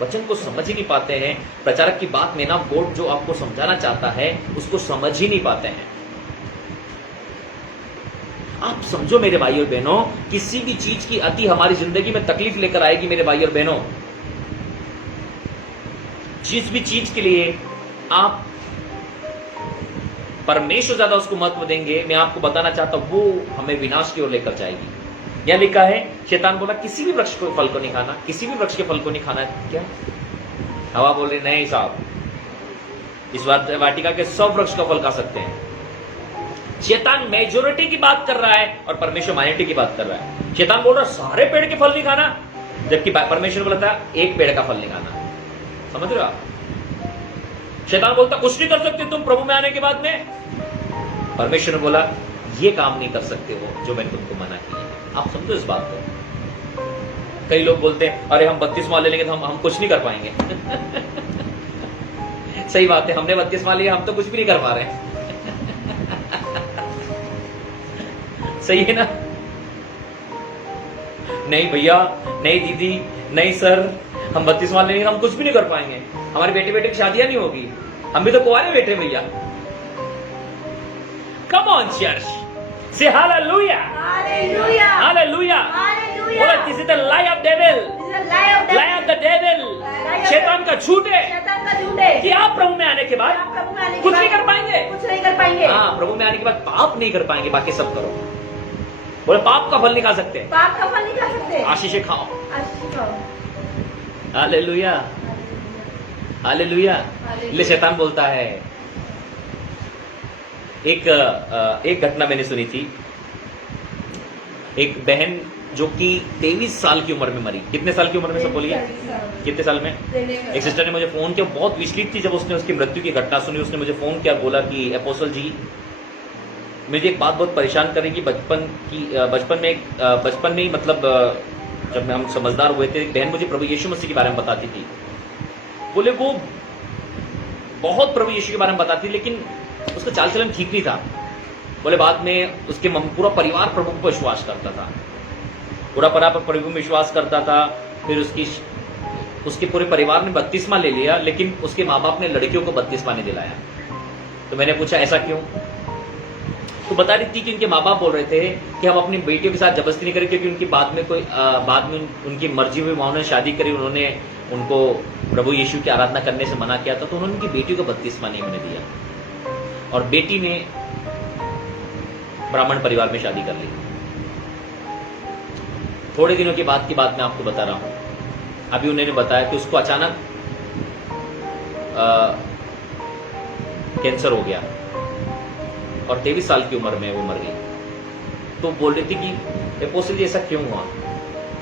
वचन को समझ ही नहीं पाते हैं। प्रचारक की बात में ना बोर्ड जो आपको समझाना चाहता है उसको समझ ही नहीं पाते हैं। आप समझो मेरे भाई और बहनों, किसी भी चीज की अति हमारी जिंदगी में तकलीफ लेकर आएगी मेरे भाई और बहनों। जिस भी चीज के लिए आप परमेश्वर ज्यादा उसको महत्व देंगे, मैं आपको बताना चाहता हूं वो हमें विनाश की ओर लेकर जाएगी। यह लिखा है, शैतान बोला किसी भी वृक्ष के फल को नहीं खाना, किसी भी वृक्ष के फल को नहीं खाना। क्या हवा बोल रही नहीं साहब, इस वाटिका के 100 वृक्ष का फल खा सकते हैं। शैतान मेजोरिटी की बात कर रहा है और परमेश्वर माइनॉरिटी की बात कर रहा है। शैतान बोल रहा है सारे पेड़ के फल नहीं खाना, जबकि परमेश्वर बोलता है एक पेड़ का फल नहीं खाना। समझ रहे हो आप? शैतान बोलता कुछ नहीं कर सकते तुम प्रभु में आने के बाद में। परमेश्वर ने बोला ये काम नहीं कर सकते हो जो मैंने तुमको मना किया। आप समझो इस बात को। कई लोग बोलते हैं अरे हम 32वां ले लेंगे तो हम कुछ नहीं कर पाएंगे। सही बात है, हमने 32वां लिया, हम तो कुछ भी नहीं कर पा रहे हैं। सही है ना? नहीं भैया, नहीं दीदी, नहीं सर, हम 32वां लेंगे हम कुछ भी नहीं कर पाएंगे, हमारे बेटे बेटे की शादियां नहीं होगी, हम भी तो कुंवारे बैठे भैया। कम ऑन चर्च, से हालेलुया, हालेलुया, हालेलुया, हालेलुया। बोला this is the lie of devil, lie of the devil. शैतान का झूठ है, शैतान का झूठ है कि आप प्रभु में आने के बाद आप प्रभु में आने के कुछ बाद नहीं कर पाएंगे, कुछ नहीं कर पाएंगे। हाँ, प्रभु में आने के बाद पाप नहीं कर पाएंगे, बाकी सब करो। बोले पाप का फल नहीं खा सकते, पाप का फल नहीं खा सकते, आशीषें खाओ। आशीष खाओ। Hallelujah, hallelujah. इसलिए शैतान बोलता है। एक घटना मैंने सुनी थी, एक बहन जो कि 23 साल की उम्र में मरी। कितने साल की उम्र में सब बोलिए? कितने साल में? एक सिस्टर ने मुझे फोन किया, बहुत विचलित थी जब उसने उसकी मृत्यु की घटना सुनी। उसने मुझे फोन किया, बोला कि अपोस्टल जी मुझे एक बात बहुत परेशान कर रही कि बचपन में ही मतलब जब हम समझदार हुए थे, बहन मुझे प्रभु यीशु मसीह के बारे में बताती थी। बोले वो बहुत प्रभु यीशु के बारे में बताती, लेकिन उसका चाल चलन ठीक नहीं था। बोले बाद में उसके पूरा परिवार प्रभु पर विश्वास करता था, पूरा परिवार प्रभु में विश्वास करता था। फिर उसके पूरे परिवार ने 32वां ले लिया, लेकिन उसके माँ बाप ने लड़कियों को 32वां नहीं दिलाया। तो मैंने पूछा ऐसा क्यों? तो बता रही थी कि उनके माँ बाप बोल रहे थे कि हम अपनी बेटियों के साथ जबरदस्ती नहीं करें, क्योंकि उनकी बाद में उनकी मर्जी हुई, माँ ने शादी करी, उन्होंने उनको प्रभु यीशु की आराधना करने से मना किया था, तो उन्होंने उनकी बेटियों को 32वां नहीं होने दिया और बेटी ने ब्राह्मण परिवार में शादी कर ली। थोड़े दिनों के बाद की बात मैं आपको बता रहा हूं। अभी उन्होंने बताया कि उसको अचानक कैंसर हो गया और 23 साल की उम्र में वो मर गई। तो बोल रही थी कि अपोस्टल जी ऐसा क्यों हुआ?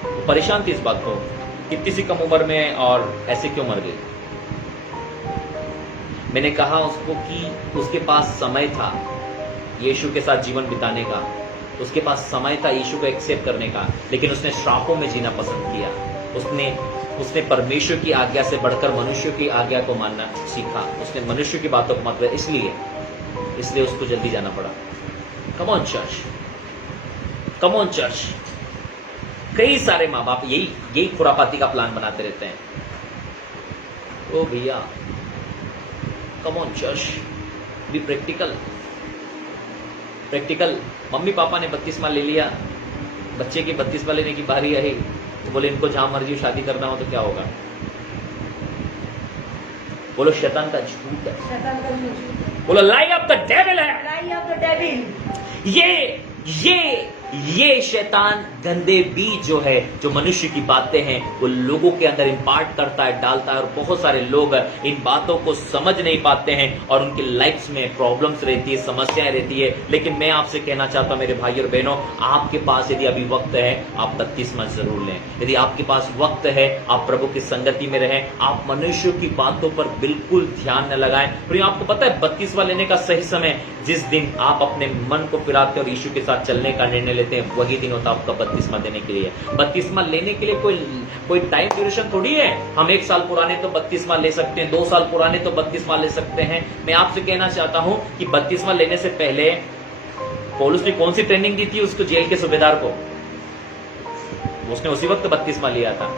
वो परेशान थी इस बात को, कितनी सी कम उम्र में और ऐसे क्यों मर गई। मैंने कहा उसको कि उसके पास समय था यीशु के साथ जीवन बिताने का, उसके पास समय था यीशु को एक्सेप्ट करने का, लेकिन उसने श्रापों में जीना पसंद किया। उसने परमेश्वर की आज्ञा से बढ़कर मनुष्य की आज्ञा को मानना सीखा। उसने मनुष्य की बातों को मतलब इसलिए उसको जल्दी जाना पड़ा। Come on church. कई सारे माँ बाप यही खुरापाती का प्लान बनाते रहते हैं। ओ भैया, come on church, be practical. Mummy papa ने बत्तीसवां ले लिया, बच्चे की 32वां लेने की बारी आई तो बोले इनको जहां मर्जी शादी करना हो तो क्या होगा? बोलो शैतान का झूठ है। बोलो लाई ऑफ द डेविल है। ये शैतान गंदे बीज जो है, जो मनुष्य की बातें हैं, वो लोगों के अंदर इंपार्ट करता है, डालता है, और बहुत सारे लोग इन बातों को समझ नहीं पाते हैं और उनकी लाइफ्स में प्रॉब्लम्स रहती है, समस्याएं रहती है। लेकिन मैं आपसे कहना चाहता हूं मेरे भाई और बहनों, आपके पास यदि अभी वक्त है, आप 33वां जरूर लें। यदि आपके पास वक्त है, आप प्रभु की संगति में रहें, आप मनुष्य की बातों पर बिल्कुल ध्यान न लगाएं। फिर आपको पता है 32वां लेने का सही समय, जिस दिन आप अपने मन को फिराते और यीशु के साथ चलने का निर्णय लेते हैं, वही दिन होता है आपका 32वां देने के लिए। 32वां लेने के लिए कोई टाइम ड्यूरेशन थोड़ी है। हम 1 साल पुराने तो 32वां ले सकते हैं, 2 साल पुराने तो 32वां ले सकते हैं। मैं आपसे कहना चाहता हूं कि 32वां लेने से पहले पौलुस ने कौन सी ट्रेनिंग दी थी उसको, जेल के सूबेदार को? उसने उसी वक्त 32वां लिया था।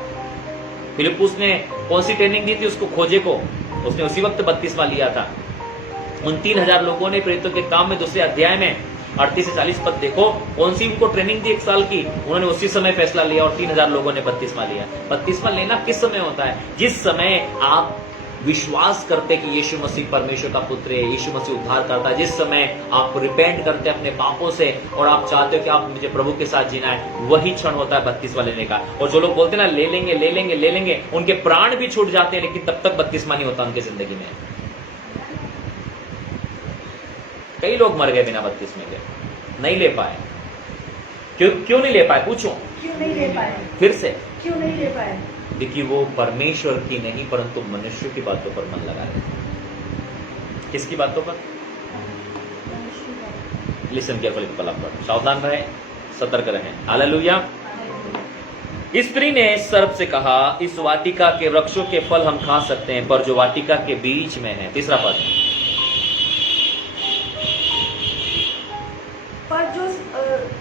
फिलिप्पुस ने कौन सी ट्रेनिंग दी थी उसको, खोजे को? उसने उसी वक्त 32वां लिया था। उन 3000 लोगों ने प्रेरितों के काम में 2 अध्याय में 38 से 40 पद देखो, कौन सी उनको ट्रेनिंग दी 1 साल की, उन्होंने उसी समय फैसला लिया और 3000 लोगों ने 32वां लिया। 32वां लेना किस समय होता है? जिस समय आप विश्वास करते कि यीशु मसीह परमेश्वर का पुत्र है, यीशु मसीह उद्धार करता है, जिस समय आप रिपेंट करते हैं अपने पापों से और आप चाहते हो कि आप मुझे प्रभु के साथ जीना है, वही क्षण होता है 32वां लेने का। और जो लोग बोलते हैं ना ले लेंगे, उनके प्राण भी छूट जाते हैं, लेकिन तब तक 32वां नहीं होता उनकी जिंदगी में। कई लोग मर गए बिना 32 में के, नहीं ले पाए। क्यों नहीं ले पाए? पूछो क्यों नहीं ले पाए? फिर से क्यों नहीं ले पाए? देखिए, वो परमेश्वर की नहीं परंतु मनुष्य की बातों पर मन लगा रहे। किसकी बातों पर? Listen carefully people of God. सावधान रहें, सतर्क रहें। हालेलुया। स्त्री ने सर्प से कहा, इस वाटिका के वृक्षों के फल हम खा सकते हैं, पर जो वाटिका के बीच में है। तीसरा पद,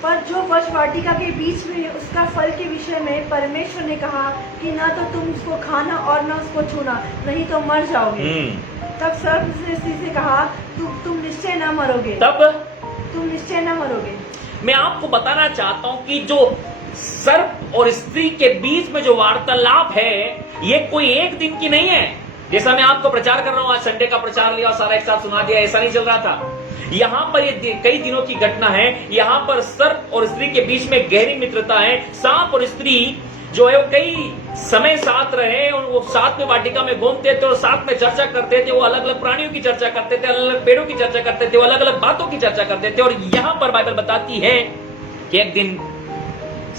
पर जो वृक्ष वाटिका के बीच में है, उसका फल के विषय में परमेश्वर ने कहा कि ना तो तुम उसको खाना और ना उसको छूना, नहीं तो मर जाओगे। तब सर्प ने स्त्री से कहा, तुम निश्चय ना मरोगे। तुम निश्चय ना मरोगे। मैं आपको बताना चाहता हूं कि जो सर्प और स्त्री के बीच में जो वार्तालाप है, ये कोई एक दिन की नहीं है। जैसा मैं आपको प्रचार कर रहा हूं, आज संडे का प्रचार लिया और सारा एक साथ सुना दिया, ऐसा नहीं चल रहा था। यहां पर ये कई दिनों की घटना है। यहां पर सर्प और स्त्री के बीच में गहरी मित्रता है। सांप और स्त्री जो है वो कई समय साथ रहे, वो साथ में वाटिका में घूमते थे और साथ में चर्चा करते थे। वो अलग अलग प्राणियों की चर्चा करते थे, अलग अलग पेड़ों की चर्चा करते थे, वो अलग अलग बातों की चर्चा करते थे। और यहां पर बाइबल बताती है कि एक दिन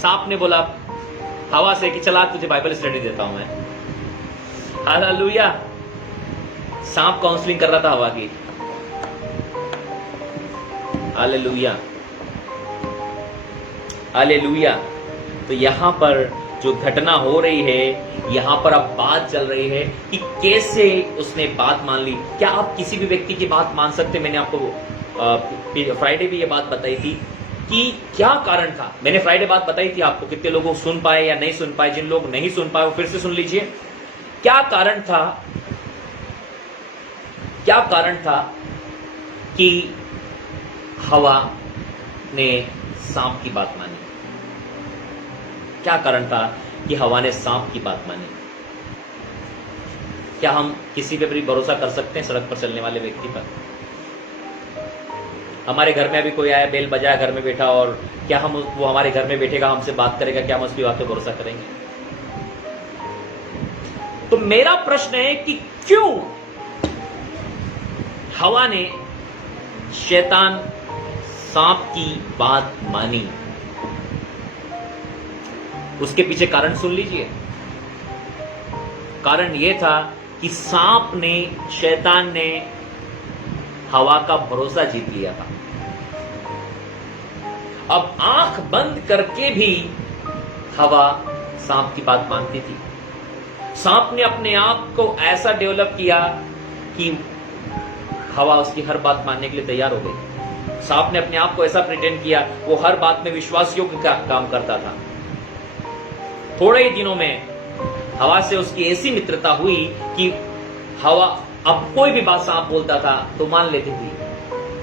सांप ने बोला हवा से कि चला तुझे बाइबल स्टडी देता हूं मैं। हालेलुया। सांप काउंसलिंग कर रहा था हवा की। Hallelujah, hallelujah. तो यहां पर जो घटना हो रही है, यहां पर अब बात चल रही है कि कैसे उसने बात मान ली। क्या आप किसी भी व्यक्ति की बात मान सकते? मैंने आपको फ्राइडे भी ये बात बताई थी कि क्या कारण था। मैंने फ्राइडे बात बताई थी आपको, कितने लोगों सुन पाए या नहीं सुन पाए। जिन लोग नहीं सुन पाए वो फिर से सुन लीजिए। क्या कारण था? क्या कारण था कि हवा ने सांप की बात मानी? क्या कारण था कि हवा ने सांप की बात मानी? क्या हम किसी पे भी भरोसा कर सकते हैं सड़क पर चलने वाले व्यक्ति पर? हमारे घर में अभी कोई आया, बेल बजाया, घर में बैठा, और क्या हम वो हमारे घर में बैठेगा, हमसे बात करेगा, क्या हम उसकी बात पे भरोसा करेंगे? तो मेरा प्रश्न है कि क्यों हवा ने शैतान सांप की बात मानी? उसके पीछे कारण सुन लीजिए। कारण यह था कि सांप ने, शैतान ने हवा का भरोसा जीत लिया था। अब आंख बंद करके भी हवा सांप की बात मानती थी। सांप ने अपने आप को ऐसा डेवलप किया कि हवा उसकी हर बात मानने के लिए तैयार हो गई। सांप ने अपने आप को ऐसा प्रिटेंड किया, वो हर बात में विश्वास योग्य का काम करता था। थोड़े ही दिनों में हवा से उसकी ऐसी मित्रता हुई कि हवा अब कोई भी बात सांप बोलता था तो मान लेती थी।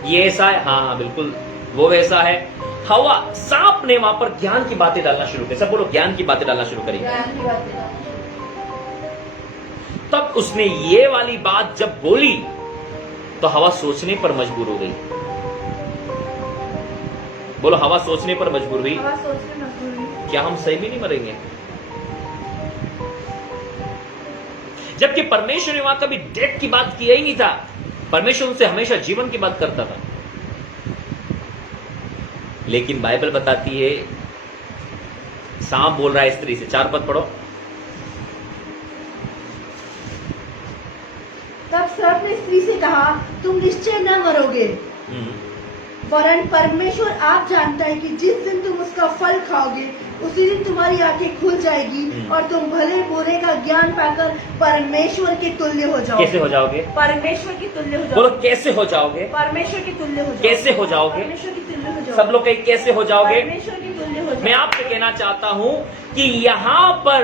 ये ऐसा है, हाँ बिल्कुल वो वैसा है। हवा, सांप ने वहां पर ज्ञान की बातें डालना शुरू की। सब बोलो, ज्ञान की बातें डालना शुरू करी। तब उसने ये वाली बात जब बोली तो हवा सोचने पर मजबूर हो गई। बोलो, हवा सोचने पर मजबूर हुई। क्या हम सही में नहीं मरेंगे? जबकि परमेश्वर ने वहां कभी डेथ की बात किया ही नहीं था। परमेश्वर उनसे हमेशा जीवन की बात करता था। लेकिन बाइबल बताती है, सांप बोल रहा है स्त्री से। 4 पद पढ़ो। तब सर्प ने स्त्री से कहा, तुम निश्चय न मरोगे, वरन परमेश्वर आप जानता है कि जिस दिन तुम उसका फल खाओगे उसी दिन तुम्हारी आंखें खुल जाएगी और तुम भले बुरे का ज्ञान पाकर परमेश्वर के तुल्य हो जाओगे। कैसे हो जाओगे? परमेश्वर के तुल्य हो जाओगे। बोलो, कैसे हो जाओगे? परमेश्वर के तुल्य हो जाओगे। कैसे हो जाओगे? परमेश्वर के तुल्य हो जाओगे। सब लोग कहीं कैसे हो जाओगे? परमेश्वर के तुल्य हो जाओगे। मैं आपसे कहना चाहता हूं कि यहां पर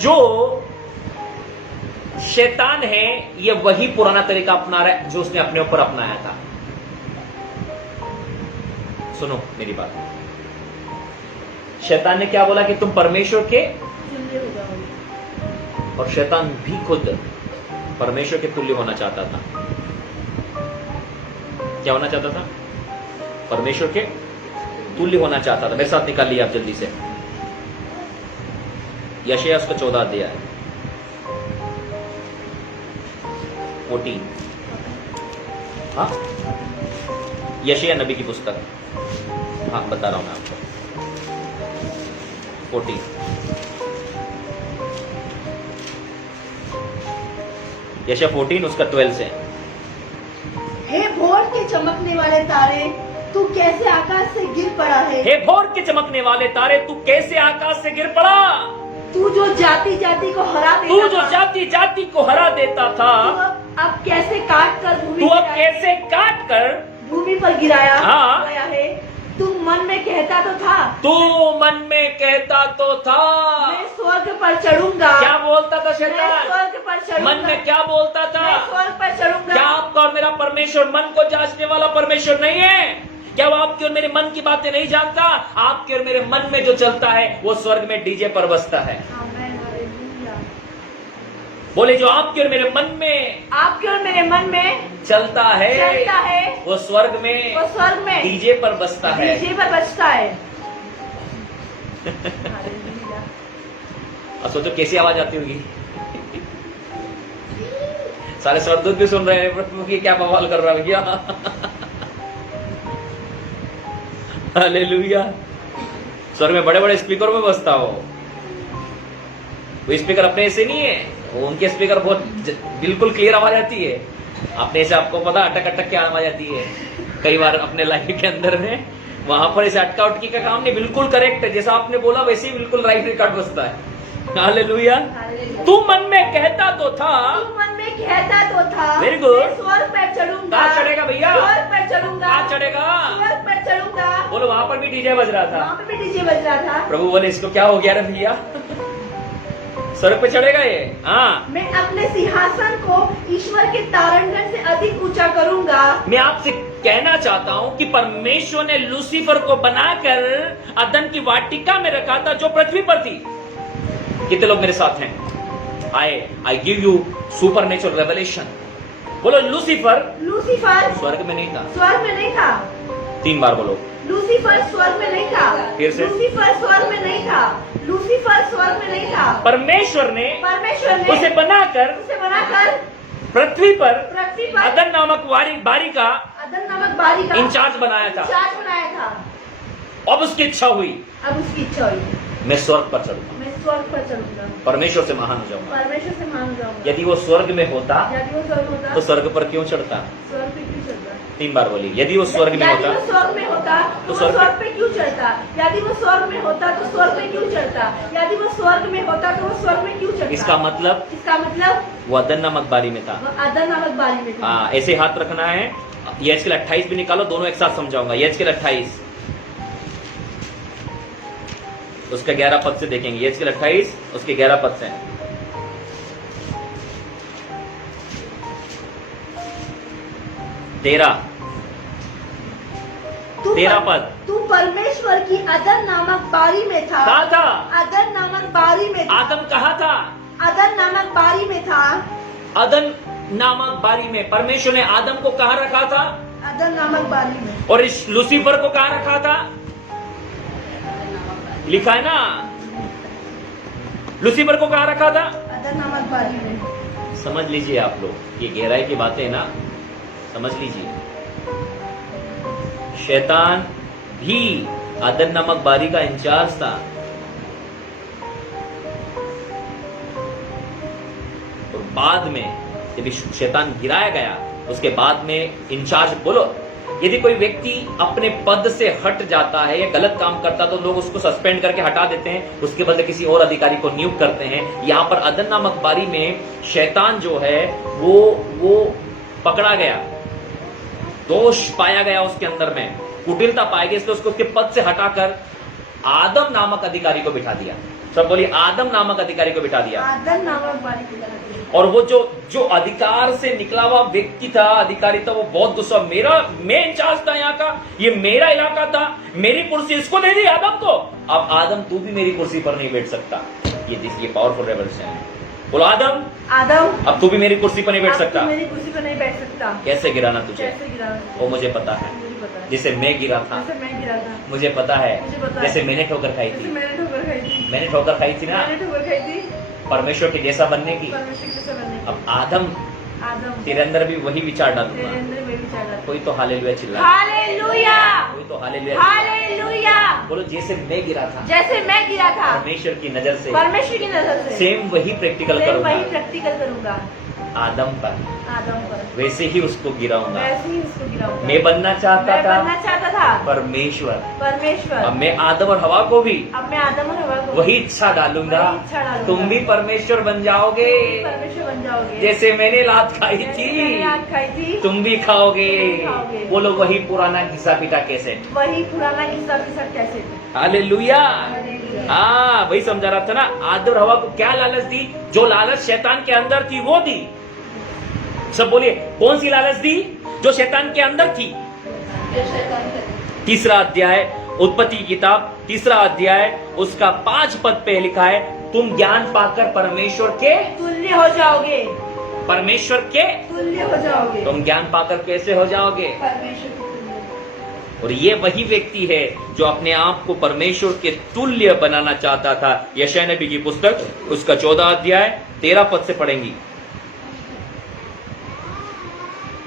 जो शैतान है, ये वही पुराना तरीका अपना रहा है जो उसने अपने ऊपर अपनाया था। सुनो मेरी बात। शैतान ने क्या बोला कि तुम परमेश्वर के तुल्य हो जाओगे, और शैतान भी खुद परमेश्वर के तुल्य होना चाहता था। क्या होना चाहता था? परमेश्वर के तुल्य होना चाहता था। मेरे साथ निकालिए आप जल्दी से, यशायाह उसका 14 अध्याय 14। हाँ, यशायाह नबी की पुस्तक। हाँ, बता रहा हूं मैं आपको। 14 यशायाह 14 उसका 12 से। हे भोर के चमकने वाले तारे, तू कैसे आकाश से गिर पड़ा है। हे भोर के चमकने वाले तारे, तू कैसे आकाश से गिर पड़ा। तू जो जाति जाति को हरा देता तू जो था, जाति जाति को हरा देता था, तू अब कैसे काट कर भूमि तू अब गिराया- कैसे काट कर भूमि पर गिराया हाँ। गया है। तू मन में कहता तो था, तू मन में कहता तो था। मैं स्वर्ग पर चढ़ूंगा। क्या बोलता था मैं शैतान? स्वर्ग पर चढ़ूंगा। मन में क्या बोलता था? मैं स्वर्ग पर चढ़ूंगा। क्या आपका और मेरा परमेश्वर मन को जांचने वाला परमेश्वर नहीं है? क्या वो आपके और मेरे मन की बातें नहीं जानता? आपके और मेरे मन में जो चलता है वो स्वर्ग में डीजे पर बजता है। आमेन, हालेलुया। बोले, जो आपके और मेरे मन में आपके और मेरे मन में चलता चलता है है, वो स्वर्ग में वो स्वर्ग में डीजे पर बजता है। डीजे पर बजता है। हालेलुया। अब सोचो कैसी आवाज आती होगी। सारे स्वर्गदूत भी सुन रहे हैं, प्रभु ये क्या बवाल कर रहा है भैया। हालेलुया। स्वर्ग में बड़े बड़े स्पीकर में बजता हो। वो स्पीकर अपने ऐसे नहीं है, वो उनके स्पीकर बहुत बिल्कुल क्लियर आवाज आती है। अपने से आपको पता अटक अटक के आवाज आती है। कई बार अपने लाइफ के अंदर में वहां पर ऐसे अटका उटकी का काम नहीं, बिल्कुल करेक्ट है। जैसा आपने बोला वैसे ही बिल्कुल राइट रिकॉर्ड बजता है। हालेलुया। हालेलुया। तू मन में कहता तो था। तू मन में कहता तो था, Very good. मैं स्वर्ग पर चढ़ूंगा। कहाँ चढ़ेगा भैया? स्वर्ग पर चढ़ूंगा। कहाँ चढ़ेगा? स्वर्ग पर चढ़ूंगा। बोलो, वहां पर भी डीजे बज रहा था। वहाँ पे भी डीजे बज रहा था। प्रभु बोले, इसको क्या हो गया रे भैया? स्वर्ग पे चढ़ेगा ये? हाँ। मैं अपने सिंहासन को ईश्वर के तारंगण से अधिक ऊंचा करूंगा। मैं आपसे कहना चाहता हूं कि परमेश्वर ने लूसीफर को बनाकर अदन की वाटिका में रखा था जो पृथ्वी पर थी। कितने लोग मेरे साथ हैं? I give you super natural revelation. बोलो, लूसीफर लूसीफर स्वर्ग में नहीं था। स्वर्ग में नहीं था। 3 बार बोलो। लूसीफर स्वर्ग में नहीं था। फिर से। लूसीफर स्वर्ग में नहीं था। लूसीफर स्वर्ग में नहीं था। परमेश्वर ने उसे बनाकर पृथ्वी पर अदन नामक बारी का अदन नामक बारी का इंचार्ज बनाया था। इंचार्ज बनाया था। अब उसकी इच्छा हुई, अब उसकी इच्छा हुई, मैं स्वर्ग पर चढ़ूंगा, मैं स्वर्ग पर चढ़ूंगा, परमेश्वर से महान हो जाऊंगा। परमेश्वर से मान जाऊंगा। यदि वो स्वर्ग में होता यदि वो स्वर्ग होता तो स्वर्ग पर क्यों चढ़ता? स्वर्ग पे क्यों चढ़ता? 3 बार बोली। यदि वो स्वर्ग में यदि होता वो स्वर्ग में होता होता तो वो स्वर्ग पे क्यों चढ़ता? यदि वो स्वर्ग में होता तो स्वर्ग पे क्यों चढ़ता? यदि वो स्वर्ग में होता तो वो स्वर्ग में क्यों चढ़ता? इसका मतलब वो अदन नामक बारी में था। वो अदन नामक बारी में था। हाँ, ऐसे हाथ रखना है। यहेजकेल 28 भी निकालो, दोनों एक साथ समझाऊंगा। यहेजकेल 28 उसके 11 पद से देखेंगे। यहेजकेल 28 उसके 11 पद से। 13 पद। तू परमेश्वर की अदन नामक बारी में था। कहा था? अदन नामक बारी में था। आदम कहा था? अदन नामक बारी में था। अदन नामक बारी में। परमेश्वर ने आदम को कहाँ रखा था? अदन नामक बारी में। और इस लूसीफर को कहाँ रखा था? लिखा है ना, लूसीफर को कहाँ रखा था? अदन नामक बारी में। समझ लीजिए आप लोग, ये गहराई की बातें है ना, समझ लीजिए। शैतान भी अदन नामक बारी का इंचार्ज था। और बाद में जब शैतान गिराया गया, उसके बाद में इंचार्ज बोलो, यदि कोई व्यक्ति अपने पद से हट जाता है या गलत काम करता तो लोग उसको सस्पेंड करके हटा देते हैं, उसके बदले किसी और अधिकारी को नियुक्त करते हैं। यहाँ पर अदन नामक बारी में शैतान जो है वो पकड़ा गया, दोष पाया गया उसके अंदर में, कुटिलता पाई गई, इसलिए उसको उसके पद से हटाकर आदम नामक अधिकारी को बिठा दिया। सब बोलिए, आदम नामक अधिकारी को बिठा दिया। आदम नामक बारी को बिठा दिया। और वो जो अधिकार से निकला हुआ व्यक्ति था, अधिकारी था, वो बहुत गुस्सा, मैं इंचार्ज था यहाँ का, ये मेरा इलाका था, मेरी कुर्सी इसको दे दी आदम को, अब आदम तू भी मेरी कुर्सी पर नहीं बैठ सकता। ये पावरफुल रेवल्यूशन है। बोलो आदम, अब तू भी मेरी कुर्सी पर नहीं बैठ सकता। मेरी कुर्सी पर नहीं बैठ सकता। कैसे गिराना तुझे? कैसे गिराना? वो मुझे पता है। जैसे मैं गिरा था, मुझे पता है। जैसे मैंने ठोकर खाई थी, मैंने ठोकर खाई थी ना, परमेश्वर के जैसा बनने की। अब आदम तेरे अंदर भी वही विचार डालूंगा। कोई तो हालेलुया चिल्ला, हालेलुया, कोई तो हालेलुया। हालेलुया। बोलो, जैसे मैं गिरा था, जैसे मैं गिरा था, परमेश्वर की नजर से, परमेश्वर की नजर से सेम वही प्रैक्टिकल करूंगा। वही प्रैक्टिकल करूंगा आदम पर, वैसे ही उसको गिराऊंगा। वैसे ही उसको गिराऊंगा। मैं बनना चाहता था परमेश्वर। अब मैं आदम और हवा को भी अब मैं आदम और हवा को वही इच्छा डालूंगा। तुम भी परमेश्वर बन जाओगे। परमेश्वर बन जाओगे। जैसे मैंने लात खाई थी, तुम भी खाओगे। बोलो, वही पुराना घिसा पिटा कैसेट, वही पुराना घिसा पिटा कैसेट। हालेलुया। हाँ, वही समझा रहा था ना। आदम और हवा को क्या लालच दी? जो लालच शैतान के अंदर थी वो दी। सब बोलिए, कौन सी लालच दी? जो शैतान के अंदर थी। 3 अध्याय उत्पत्ति की किताब, 3 अध्याय उसका 5 पद पे लिखा है, तुम ज्ञान पाकर परमेश्वर के तुल्य हो जाओगे। परमेश्वर के तुल्य हो जाओगे। तुम ज्ञान पाकर कैसे हो जाओगे? परमेश्वर के तुल्य। और ये वही व्यक्ति है जो अपने आप को परमेश्वर के तुल्य बनाना चाहता था। यशायाह नबी की पुस्तक उसका 14 अध्याय 13 पद से पढ़ेंगी।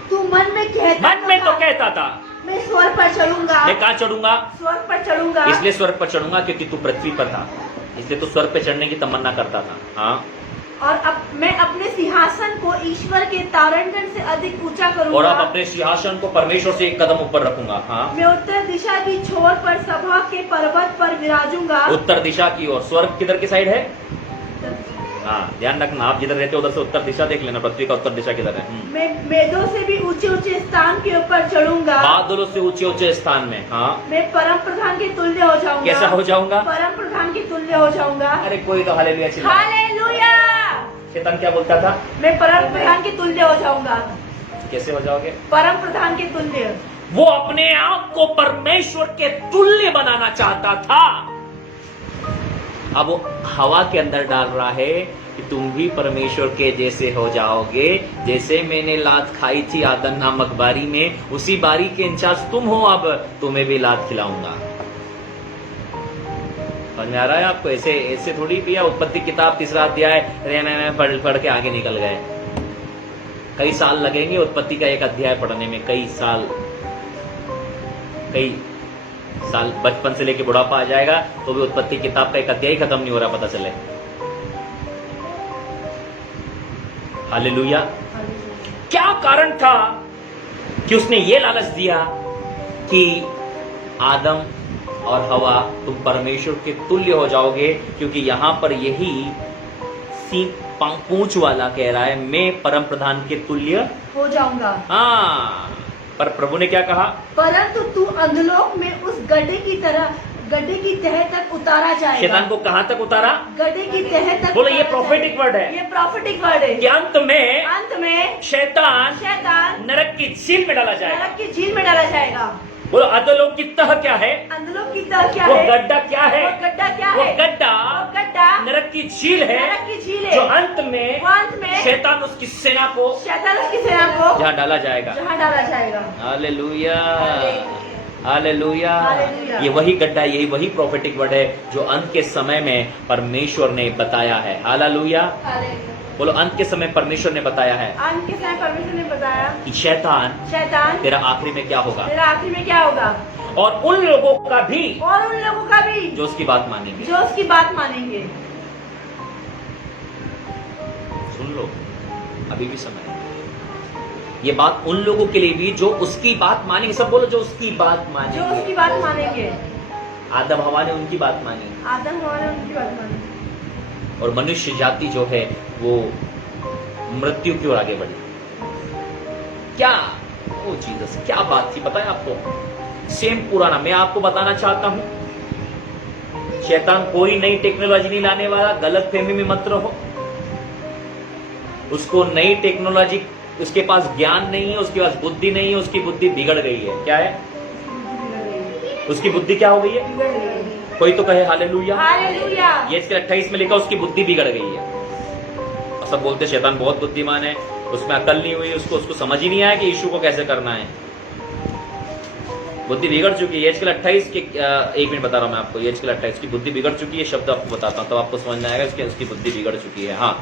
तू मन में तो कहता था, मैं स्वर्ग पर चढ़ूंगा। मैं कहाँ चढ़ूंगा? स्वर्ग पर चढ़ूंगा। इसलिए स्वर्ग पर चढ़ूंगा क्योंकि तू पृथ्वी पर था, इसलिए तू स्वर्ग पे चढ़ने की तमन्ना करता था। हाँ, और अब मैं अपने सिंहासन को ईश्वर के तारंगण से अधिक ऊंचा करूंगा। और अब अपने सिंहासन को परमेश्वर से 1 कदम ऊपर रखूंगा। हाँ, मैं उत्तर दिशा की छोर पर सभा के पर्वत पर विराजूंगा। उत्तर दिशा की ओर। स्वर्ग किधर की साइड है? हाँ, ध्यान रखना, आप जिधर रहते हो उधर से उत्तर दिशा देख लेना, पृथ्वी का उत्तर दिशा किधर है। मैं मेदों से भी ऊंचे ऊंचे स्थान के ऊपर चढ़ूंगा। बादलों से ऊंचे ऊंचे स्थान में। हाँ, मैं परम प्रधान के तुल्य हो जाऊंगा। कैसा हो जाऊंगा? परम प्रधान के तुल्य हो जाऊंगा। अरे कोई तो हालेलुया चिल्ला। हालेलुया। शैतान क्या बोलता था? मैं परम प्रधान के तुल्य हो जाऊंगा। कैसे हो जाओगे? परम प्रधान के तुल्य। वो अपने आप को परमेश्वर के तुल्य बनाना चाहता था। अब वो हवा के अंदर डाल रहा है कि तुम भी परमेश्वर के जैसे हो जाओगे। जैसे मैंने लात खाई थी आदम नामक बारी में, उसी बारी के इंचार्ज तुम हो, अब तुम्हें भी लात खिलाऊंगा। समझ में आ रहा है आपको? ऐसे थोड़ी भैया उत्पत्ति किताब 3 अध्याय पढ़ के आगे निकल गए। कई साल लगेंगे उत्पत्ति का 1 अध्याय पढ़ने में, कई साल, बचपन से लेके बुढ़ापा आ जाएगा तो भी उत्पत्ति किताब का 1 अध्याय खत्म नहीं हो रहा, पता चले। हालेलुया। क्या कारण था कि उसने ये लालच दिया कि आदम और हवा तुम परमेश्वर के तुल्य हो जाओगे, क्योंकि यहाँ पर यही पूंछ वाला कह रहा है मैं परम प्रधान के तुल्य हो जाऊंगा। हाँ, पर प्रभु ने क्या कहा? परंतु तू अधोलोक में उस गड्ढे की तह तक उतारा जाएगा। शैतान को कहां तक उतारा? गड्ढे की तह तक। बोलो ये प्रोफेटिक वर्ड है। ये प्रोफेटिक वर्ड है कि अंत में शैतान नरक की झील में डाला जाएगा। नरक की झील में डाला जाएगा। बोलो अधोलोक की तह क्या है? अधोलोक की तह क्या वो है? गड्ढा क्या है? वो गड्ढा क्या वो है? गड्ढा नरक की झील है, नरक की झील है। जो अंत में शैतान उसकी सेना को जहाँ डाला जाएगा। Hallelujah, hallelujah. ये वही गड्ढा, यही वही प्रोफेटिक वर्ड है जो अंत के समय में परमेश्वर ने बताया है। हालेलुया। बोलो अंत के समय परमेश्वर ने बताया है। अंत के समय परमेश्वर ने बताया कि शैतान तेरा आखिरी में क्या होगा? तेरा आखिरी में क्या होगा? और उन लोगों का भी जो उसकी बात मानेंगे। सुन लो, अभी भी समय है। ये बात उन लोगों के लिए भी जो उसकी बात मानेंगे। सब बोलो जो उसकी बात मानेंगे। आदम हवा ने उनकी बात मानी। और मनुष्य जाति जो है वो मृत्यु की ओर आगे बढ़ी। क्या ओ जीसस, क्या बात थी पता है आपको? सेम पुराना। मैं आपको बताना चाहता हूं, शैतान कोई नई टेक्नोलॉजी नहीं लाने वाला। गलत फहमी में मत रहो। उसको नई टेक्नोलॉजी, उसके पास ज्ञान नहीं है, उसके पास बुद्धि नहीं है, उसकी बुद्धि बिगड़ गई है। क्या है? उसकी बुद्धि क्या हो गई है? कोई तो कहे हालेलुया। ये इसके 28 में लिखा उसकी बुद्धि बिगड़ गई है। और सब बोलते शैतान बहुत बुद्धिमान है, उसमें अकल नहीं हुई, उसको समझ ही नहीं आया कि यीशु को कैसे करना है। बुद्धि बिगड़ चुकी है। एचकेल 28 के 1 मिनट बता रहा हूं मैं आपको। एचकेल 28 की बुद्धि बिगड़ चुकी है। शब्द आपको बताता हूं तब आपको समझ में आएगा उसकी बुद्धि बिगड़ चुकी है। हाँ,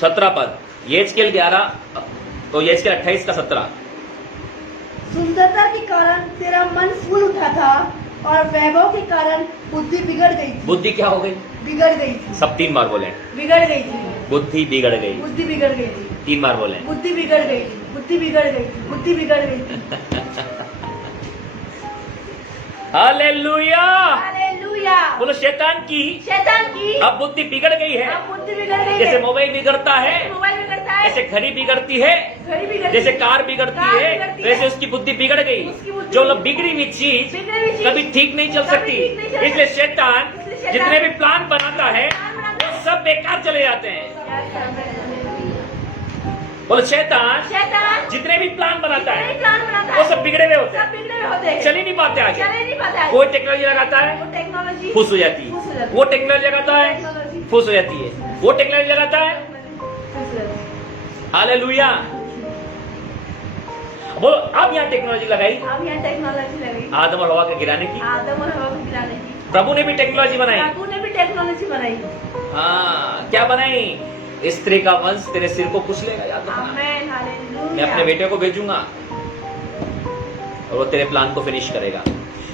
17 पद, एचकेल 11 तो एचकेल 28 का 17। सुंदरता के कारण तेरा मन फूल उठा था और वैभव के कारण बुद्धि बिगड़ गई थी। बुद्धि क्या हो गई? बिगड़ गई थी। सब 3 बार बोले। बिगड़ गई थी। बुद्धि बिगड़ गई। बुद्धि बिगड़ गई थी। 3 बार बोले। बुद्धि बिगड़ गई थी। बुद्धि बिगड़ गई थी। बुद्धि बिगड़ गई थी। Hallelujah, hallelujah. बोलो शैतान की अब बुद्धि बिगड़ गई है। अब बुद्धि बिगड़ गई है। जैसे मोबाइल बिगड़ता है, जैसे घड़ी बिगड़ती है, जैसे कार बिगड़ती है, वैसे उसकी बुद्धि बिगड़ गई। जो लोग बिगड़ी हुई चीज कभी ठीक नहीं चल सकती। इसलिए शैतान जितने भी प्लान बनाता है वो सब बेकार चले जाते हैं। बोलो शैतान जितने भी प्लान बनाता है वो सब बिगड़े हुए होते हैं, चल ही नहीं पाते आगे। वो टेक्नोलॉजी लगाता है, खुश हो जाती है। वो टेक्नोलॉजी लगाता है, खुश हो जाती है। वो टेक्नोलॉजी लगाता है। हालेलुया। वो अब यहाँ टेक्नोलॉजी लगाई आदम और हवा के गिराने की। प्रभु ने भी टेक्नोलॉजी बनाई। हाँ, क्या बनाई? स्त्री का वंश तेरे सिर को कुचलेगा। याद रखना। मैं अपने बेटे को भेजूंगा और वो तेरे प्लान को फिनिश करेगा।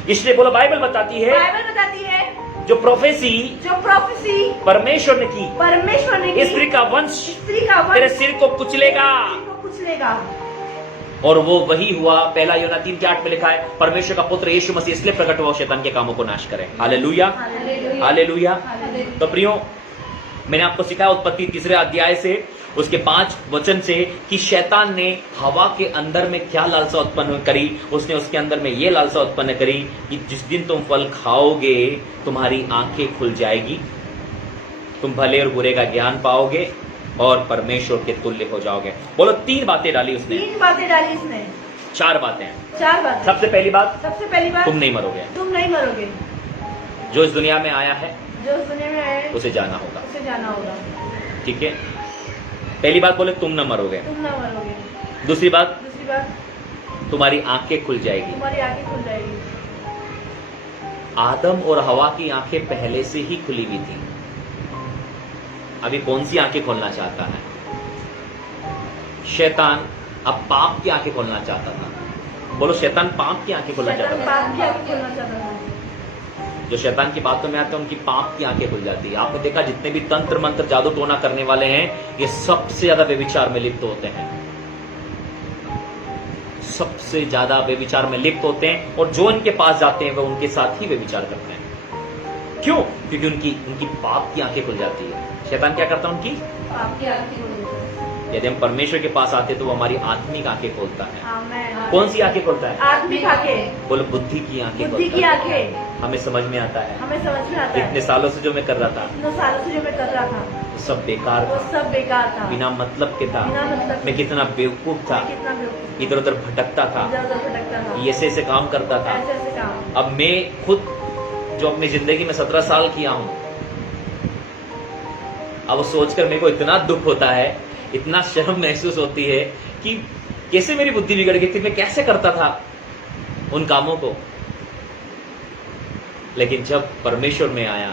इसलिए बोलो बाइबल बताती है जो प्रोफेसी परमेश्वर ने की, स्त्री का वंश तेरे सिर को कुचलेगा। और वो वही हुआ। पहला यूहन्ना 3:8 में लिखा है परमेश्वर का पुत्र यीशु मसीह इसलिए प्रकट हुआ शैतान के कामों को नाश करे। Hallelujah, hallelujah. तो प्रियो, मैंने आपको सिखाया उत्पत्ति 3 अध्याय से उसके 5 वचन से कि शैतान ने हवा के अंदर में क्या लालसा उत्पन्न करी। उसने उसके अंदर में ये लालसा उत्पन्न करी कि जिस दिन तुम फल खाओगे तुम्हारी आंखें खुल जाएगी, तुम भले और बुरे का ज्ञान पाओगे और परमेश्वर के तुल्य हो जाओगे। बोलो 3 बातें डाली उसने। 4 बातें। सबसे पहली बात तुम नहीं मरोगे। जो इस दुनिया में आया है उसे जाना होगा। ठीक है, पहली बात बोले तुम न मरोगे। दूसरी बात तुम्हारी आंखें खुल जाएगी। आदम और हवा की आंखें पहले से ही खुली हुई थी। अभी कौन सी आंखें खोलना चाहता है? शैतान अब पाप की आंखें खोलना चाहता था। बोलो शैतान पाप की आंखें खोलना चाहता था। जो शैतान की बातों में आते हैं उनकी पाप की आंखें खुल जाती है। आपने देखा जितने भी तंत्र मंत्र जादू टोना करने वाले हैं ये सबसे ज्यादा व्यभिचार में लिप्त होते हैं, सबसे ज्यादा व्यभिचार में लिप्त होते हैं, और जो इनके पास जाते हैं वो उनके साथ ही व्यभिचार करते हैं। क्यों? क्योंकि उनकी पाप की आंखें खुल जाती है। शैतान क्या करता है? उनकी आपकी आंखें खोल देता है। यदि हम परमेश्वर के पास आते तो वो हमारी आत्मिक आंखें खोलता है। आमीन। कौन सी आंखें खोलता है? आत्मिक आंखें, बोलो बुद्धि की आंखें बुद्धि की खोलता है। आंखें। हमें समझ में आता है हमें समझ में आता है इतने सालों से जो मैं कर रहा था इतने सालों से जो मैं कर रहा था वो सब बेकार वो था, सब बेकार था, बिना मतलब के था। बिना मतलब मैं कितना बेवकूफ था, मैं कितना बेवकूफ, इधर उधर भटकता था, इधर उधर भटकता था, ऐसे ऐसे काम करता था। ऐसे ऐसे काम। अब मैं खुद जो अपनी जिंदगी में 17 साल किया हूं, अब वो सोचकर मेरे को इतना दुख होता है, इतना शर्म महसूस होती है कि कैसे मेरी बुद्धि बिगड़ गई थी, मैं कैसे करता था उन कामों को। लेकिन जब परमेश्वर में आया,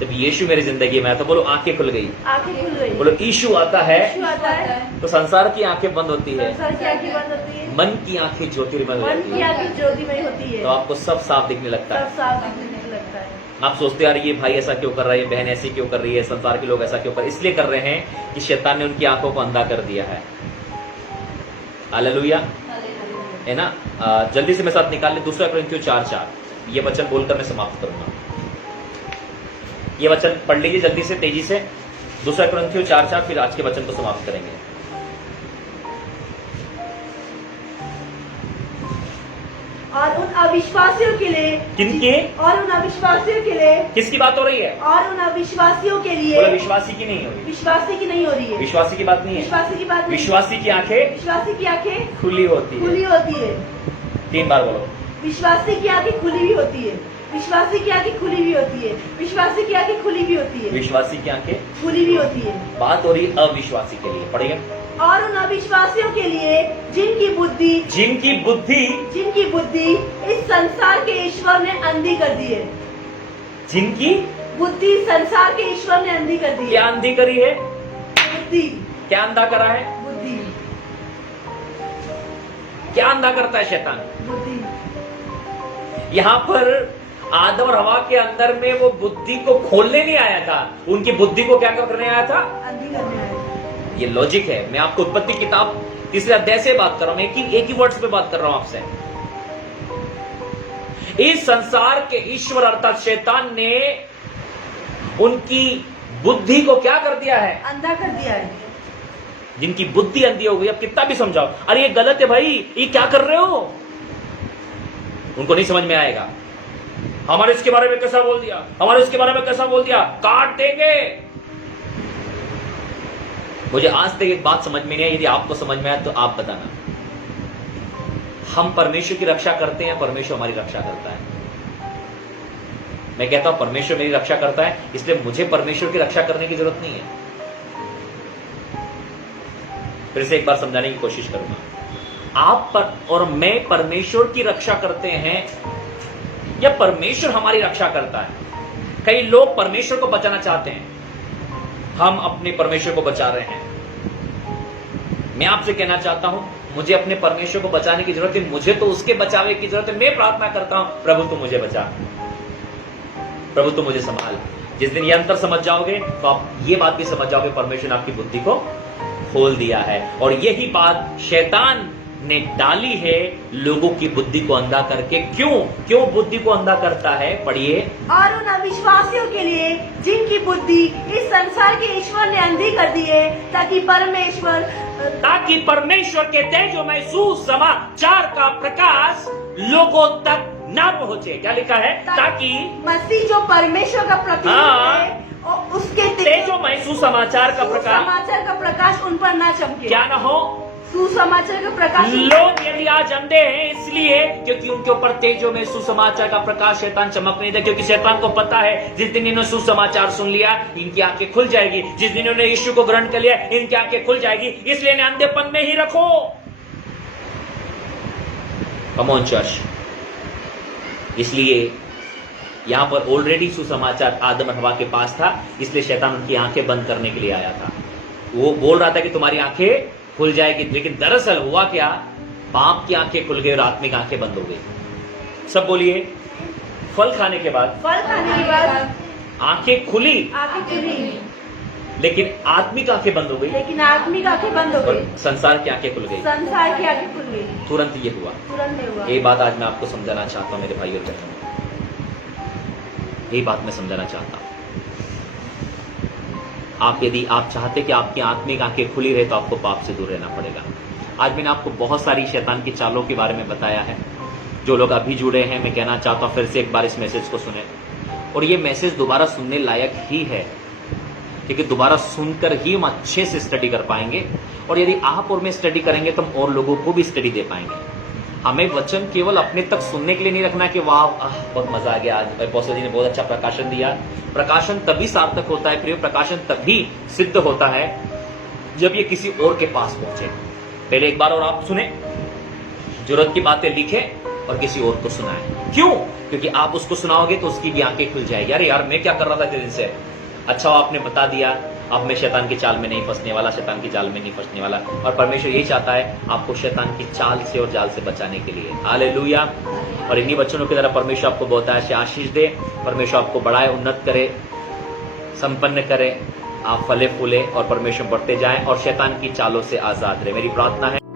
जब यीशु मेरी जिंदगी में आया तो बोलो आंखें खुल गई। आंखें खुल गई। बोलो यीशु आता है यीशु आता है तो संसार की आंखें बंद होती है, संसार की आंखें बंद होती है, मन की आंखें ज्योतिर्मय हो मन जाती की है, आंखें ज्योतिमय होती है, तो आपको सब साफ दिखने लगता है। सब साफ दिखने लगता है। आप सोचते यार ये भाई ऐसा क्यों कर रहा है, ये बहन ऐसी क्यों कर रही है, संसार के लोग ऐसा क्यों कर रहे हैं? इसलिए कर रहे हैं कि शैतान ने उनकी आंखों को अंधा कर दिया है। हालेलुया, है ना। जल्दी से मेरे साथ निकाल ले 2 कोरिन्थियों 4:4, ये वचन बोलकर मैं समाप्त करूंगा। ये वचन पढ़ लीजिए जल्दी से, तेजी से। 2 कोरिन्थियों 4:4, फिर आज के वचन को समाप्त करेंगे। और उन अविश्वासियों के लिए, किनके? और उन अविश्वासियों के लिए, किसकी बात हो रही है? और उन अविश्वासियों के लिए, बोला विश्वासी की नहीं हो रही, विश्वासी की नहीं हो रही है, विश्वासी की बात नहीं है, विश्वासी की बात नहीं, विश्वासी की आंखें विश्वासी की आंखें खुली होती खुली है। होती है। 3 बार बोलो, विश्वासी की आंखें खुली भी होती है, विश्वासी की आंखें खुली भी होती है, विश्वासी की आंखें खुली भी होती है, विश्वासी की आंखें खुली भी होती है। बात हो रही है अविश्वासी के लिए। पढ़िए, और उन अविश्वासियों के लिए जिनकी बुद्धि जिनकी बुद्धि इस संसार के ईश्वर ने अंधी कर दी है, जिनकी बुद्धि संसार के ईश्वर ने अंधी कर दी क्या है। अंधी करी है? बुद्धि, क्या अंधा करा है? बुद्धि, क्या अंधा करता है शैतान? बुद्धि। यहाँ पर आदम और हवा के अंदर में वो बुद्धि को खोलने नहीं आया था, उनकी बुद्धि को क्या करने आया था? अंधी करने आया। ये लॉजिक है। मैं आपको उत्पत्ति किताब 3 अध्याय से बात कर रहा हूं, एक ही वर्ड्स पे बात कर रहा हूं आपसे। इस संसार के ईश्वर अर्थात शैतान ने उनकी बुद्धि को क्या कर दिया है? अंधा कर दिया है। जिनकी बुद्धि अंधी हो गई, अब कितना भी समझाओ, अरे ये गलत है भाई, ये क्या कर रहे हो, उनको नहीं समझ में आएगा। हमारे इसके बारे में कैसा बोल दिया, हमारे इसके बारे में कैसा बोल दिया, काट देंगे। मुझे आज तक एक बात समझ में नहीं आई, यदि आपको समझ में आया तो आप बताना। हम परमेश्वर की रक्षा करते हैं, परमेश्वर हमारी रक्षा करता है। मैं कहता हूं परमेश्वर मेरी रक्षा करता है, इसलिए मुझे परमेश्वर की रक्षा करने की जरूरत नहीं है। फिर से एक बार समझाने की कोशिश करूंगा। आप पर और मैं परमेश्वर की रक्षा करते हैं या परमेश्वर हमारी रक्षा करता है? कई लोग परमेश्वर को बचाना चाहते हैं, हम अपने परमेश्वर को बचा रहे हैं। मैं आपसे कहना चाहता हूं, मुझे अपने परमेश्वर को बचाने की जरूरत है, मुझे तो उसके बचावे की जरूरत है। मैं प्रार्थना करता हूं, प्रभु तू मुझे बचा, प्रभु तू मुझे संभाल। जिस दिन ये अंतर समझ जाओगे तो आप ये बात भी समझ जाओगे परमेश्वर ने आपकी बुद्धि को खोल दिया है। और यही बात शैतान ने डाली है लोगों की बुद्धि को अंधा करके। क्यों बुद्धि को अंधा करता है? पढ़िए। और उन अविश्वासियों के लिए जिनकी बुद्धि इस संसार के ईश्वर ने अंधी कर दी है, ताकि परमेश्वर के तेजोमय सुसमाचार का प्रकाश लोगों तक ना पहुंचे। क्या लिखा है? ताकि मसीह जो परमेश्वर का प्रतिनिधि है और उसके तेजोमय सुसमाचार का प्रकाश उन पर ना चमके। क्या ना हो? सुसमाचार का प्रकाश। लोग यदि आज अंधे हैं इसलिए क्योंकि उनके ऊपर तेजों में सुसमाचार का प्रकाश शैतान चमक नहीं दे, क्योंकि शैतान को पता है जिस दिन इन्होंने सुसमाचार सुन लिया इनकी आंखें खुल जाएगी, जिस दिन इन्होंने यीशु को ग्रहण कर लिया इनकी आंखें खुल जाएगी, इसलिए इन्हें अंधेपन में ही रखो। Come on church. इसलिए यहां पर ऑलरेडी सुसमाचार आदम और हवा के पास था, इसलिए शैतान उनकी आंखें बंद करने के लिए आया था। वो बोल रहा था कि तुम्हारी आंखें खुल जाएगी, लेकिन दरअसल हुआ क्या? पाप की आंखें खुल गई और आत्मिक आंखें बंद हो गई। सब बोलिए फल खाने के बाद आंखें खुली, आंखें खुली, लेकिन आत्मिक आंखें बंद हो गई लेकिन आत्मिक आंखें बंद हो और गई, संसार की आंखें खुल गई। संसार की आंखें खुल गई, तुरंत ये हुआ। तुरंत नहीं हुआ। ये बात आज मैं आपको समझाना चाहता हूं मेरे भाई और बहनों, ये बात मैं समझाना चाहता हूं। यदि आप चाहते कि आपकी आत्मिक आंखें खुली रहे तो आपको पाप से दूर रहना पड़ेगा। आज मैंने आपको बहुत सारी शैतान की चालों के बारे में बताया है। जो लोग अभी जुड़े हैं, मैं कहना चाहता हूं फिर से एक बार इस मैसेज को सुने, और ये मैसेज दोबारा सुनने लायक ही है, क्योंकि दोबारा सुनकर ही हम अच्छे से स्टडी कर पाएंगे, और यदि आप और मैं स्टडी करेंगे तो हम और लोगों को भी स्टडी दे पाएंगे। हमें वचन केवल अपने तक सुनने के लिए नहीं रखना कि वाह बहुत मजा आ गया, आज अपोस्टल जी ने बहुत अच्छा प्रकाशन दिया। प्रकाशन तभी सार्थक होता है प्रिय, प्रकाशन तभी सिद्ध होता है जब ये किसी और के पास पहुंचे। पहले एक बार और आप सुने, जरूरत की बातें लिखे और किसी और को सुनाए। क्यों? क्योंकि आप उसको सुनाओगे तो उसकी भी आंखें खुल जाएगी। अरे यार मैं क्या कर रहा था इतने दिन से, अच्छा आपने बता दिया, अब मैं शैतान की चाल में नहीं फंसने वाला, शैतान की जाल में नहीं फंसने वाला। और परमेश्वर यही चाहता है आपको शैतान की चाल से और जाल से बचाने के लिए। हालेलुया। और इन्हीं वचनों की तरह परमेश्वर आपको बहुत ऐसे आशीष दे, परमेश्वर आपको बढ़ाए, उन्नत करे, संपन्न करे, आप फले फूले और परमेश्वर बढ़ते जाएं और शैतान की चालों से आजाद रहे। मेरी प्रार्थना है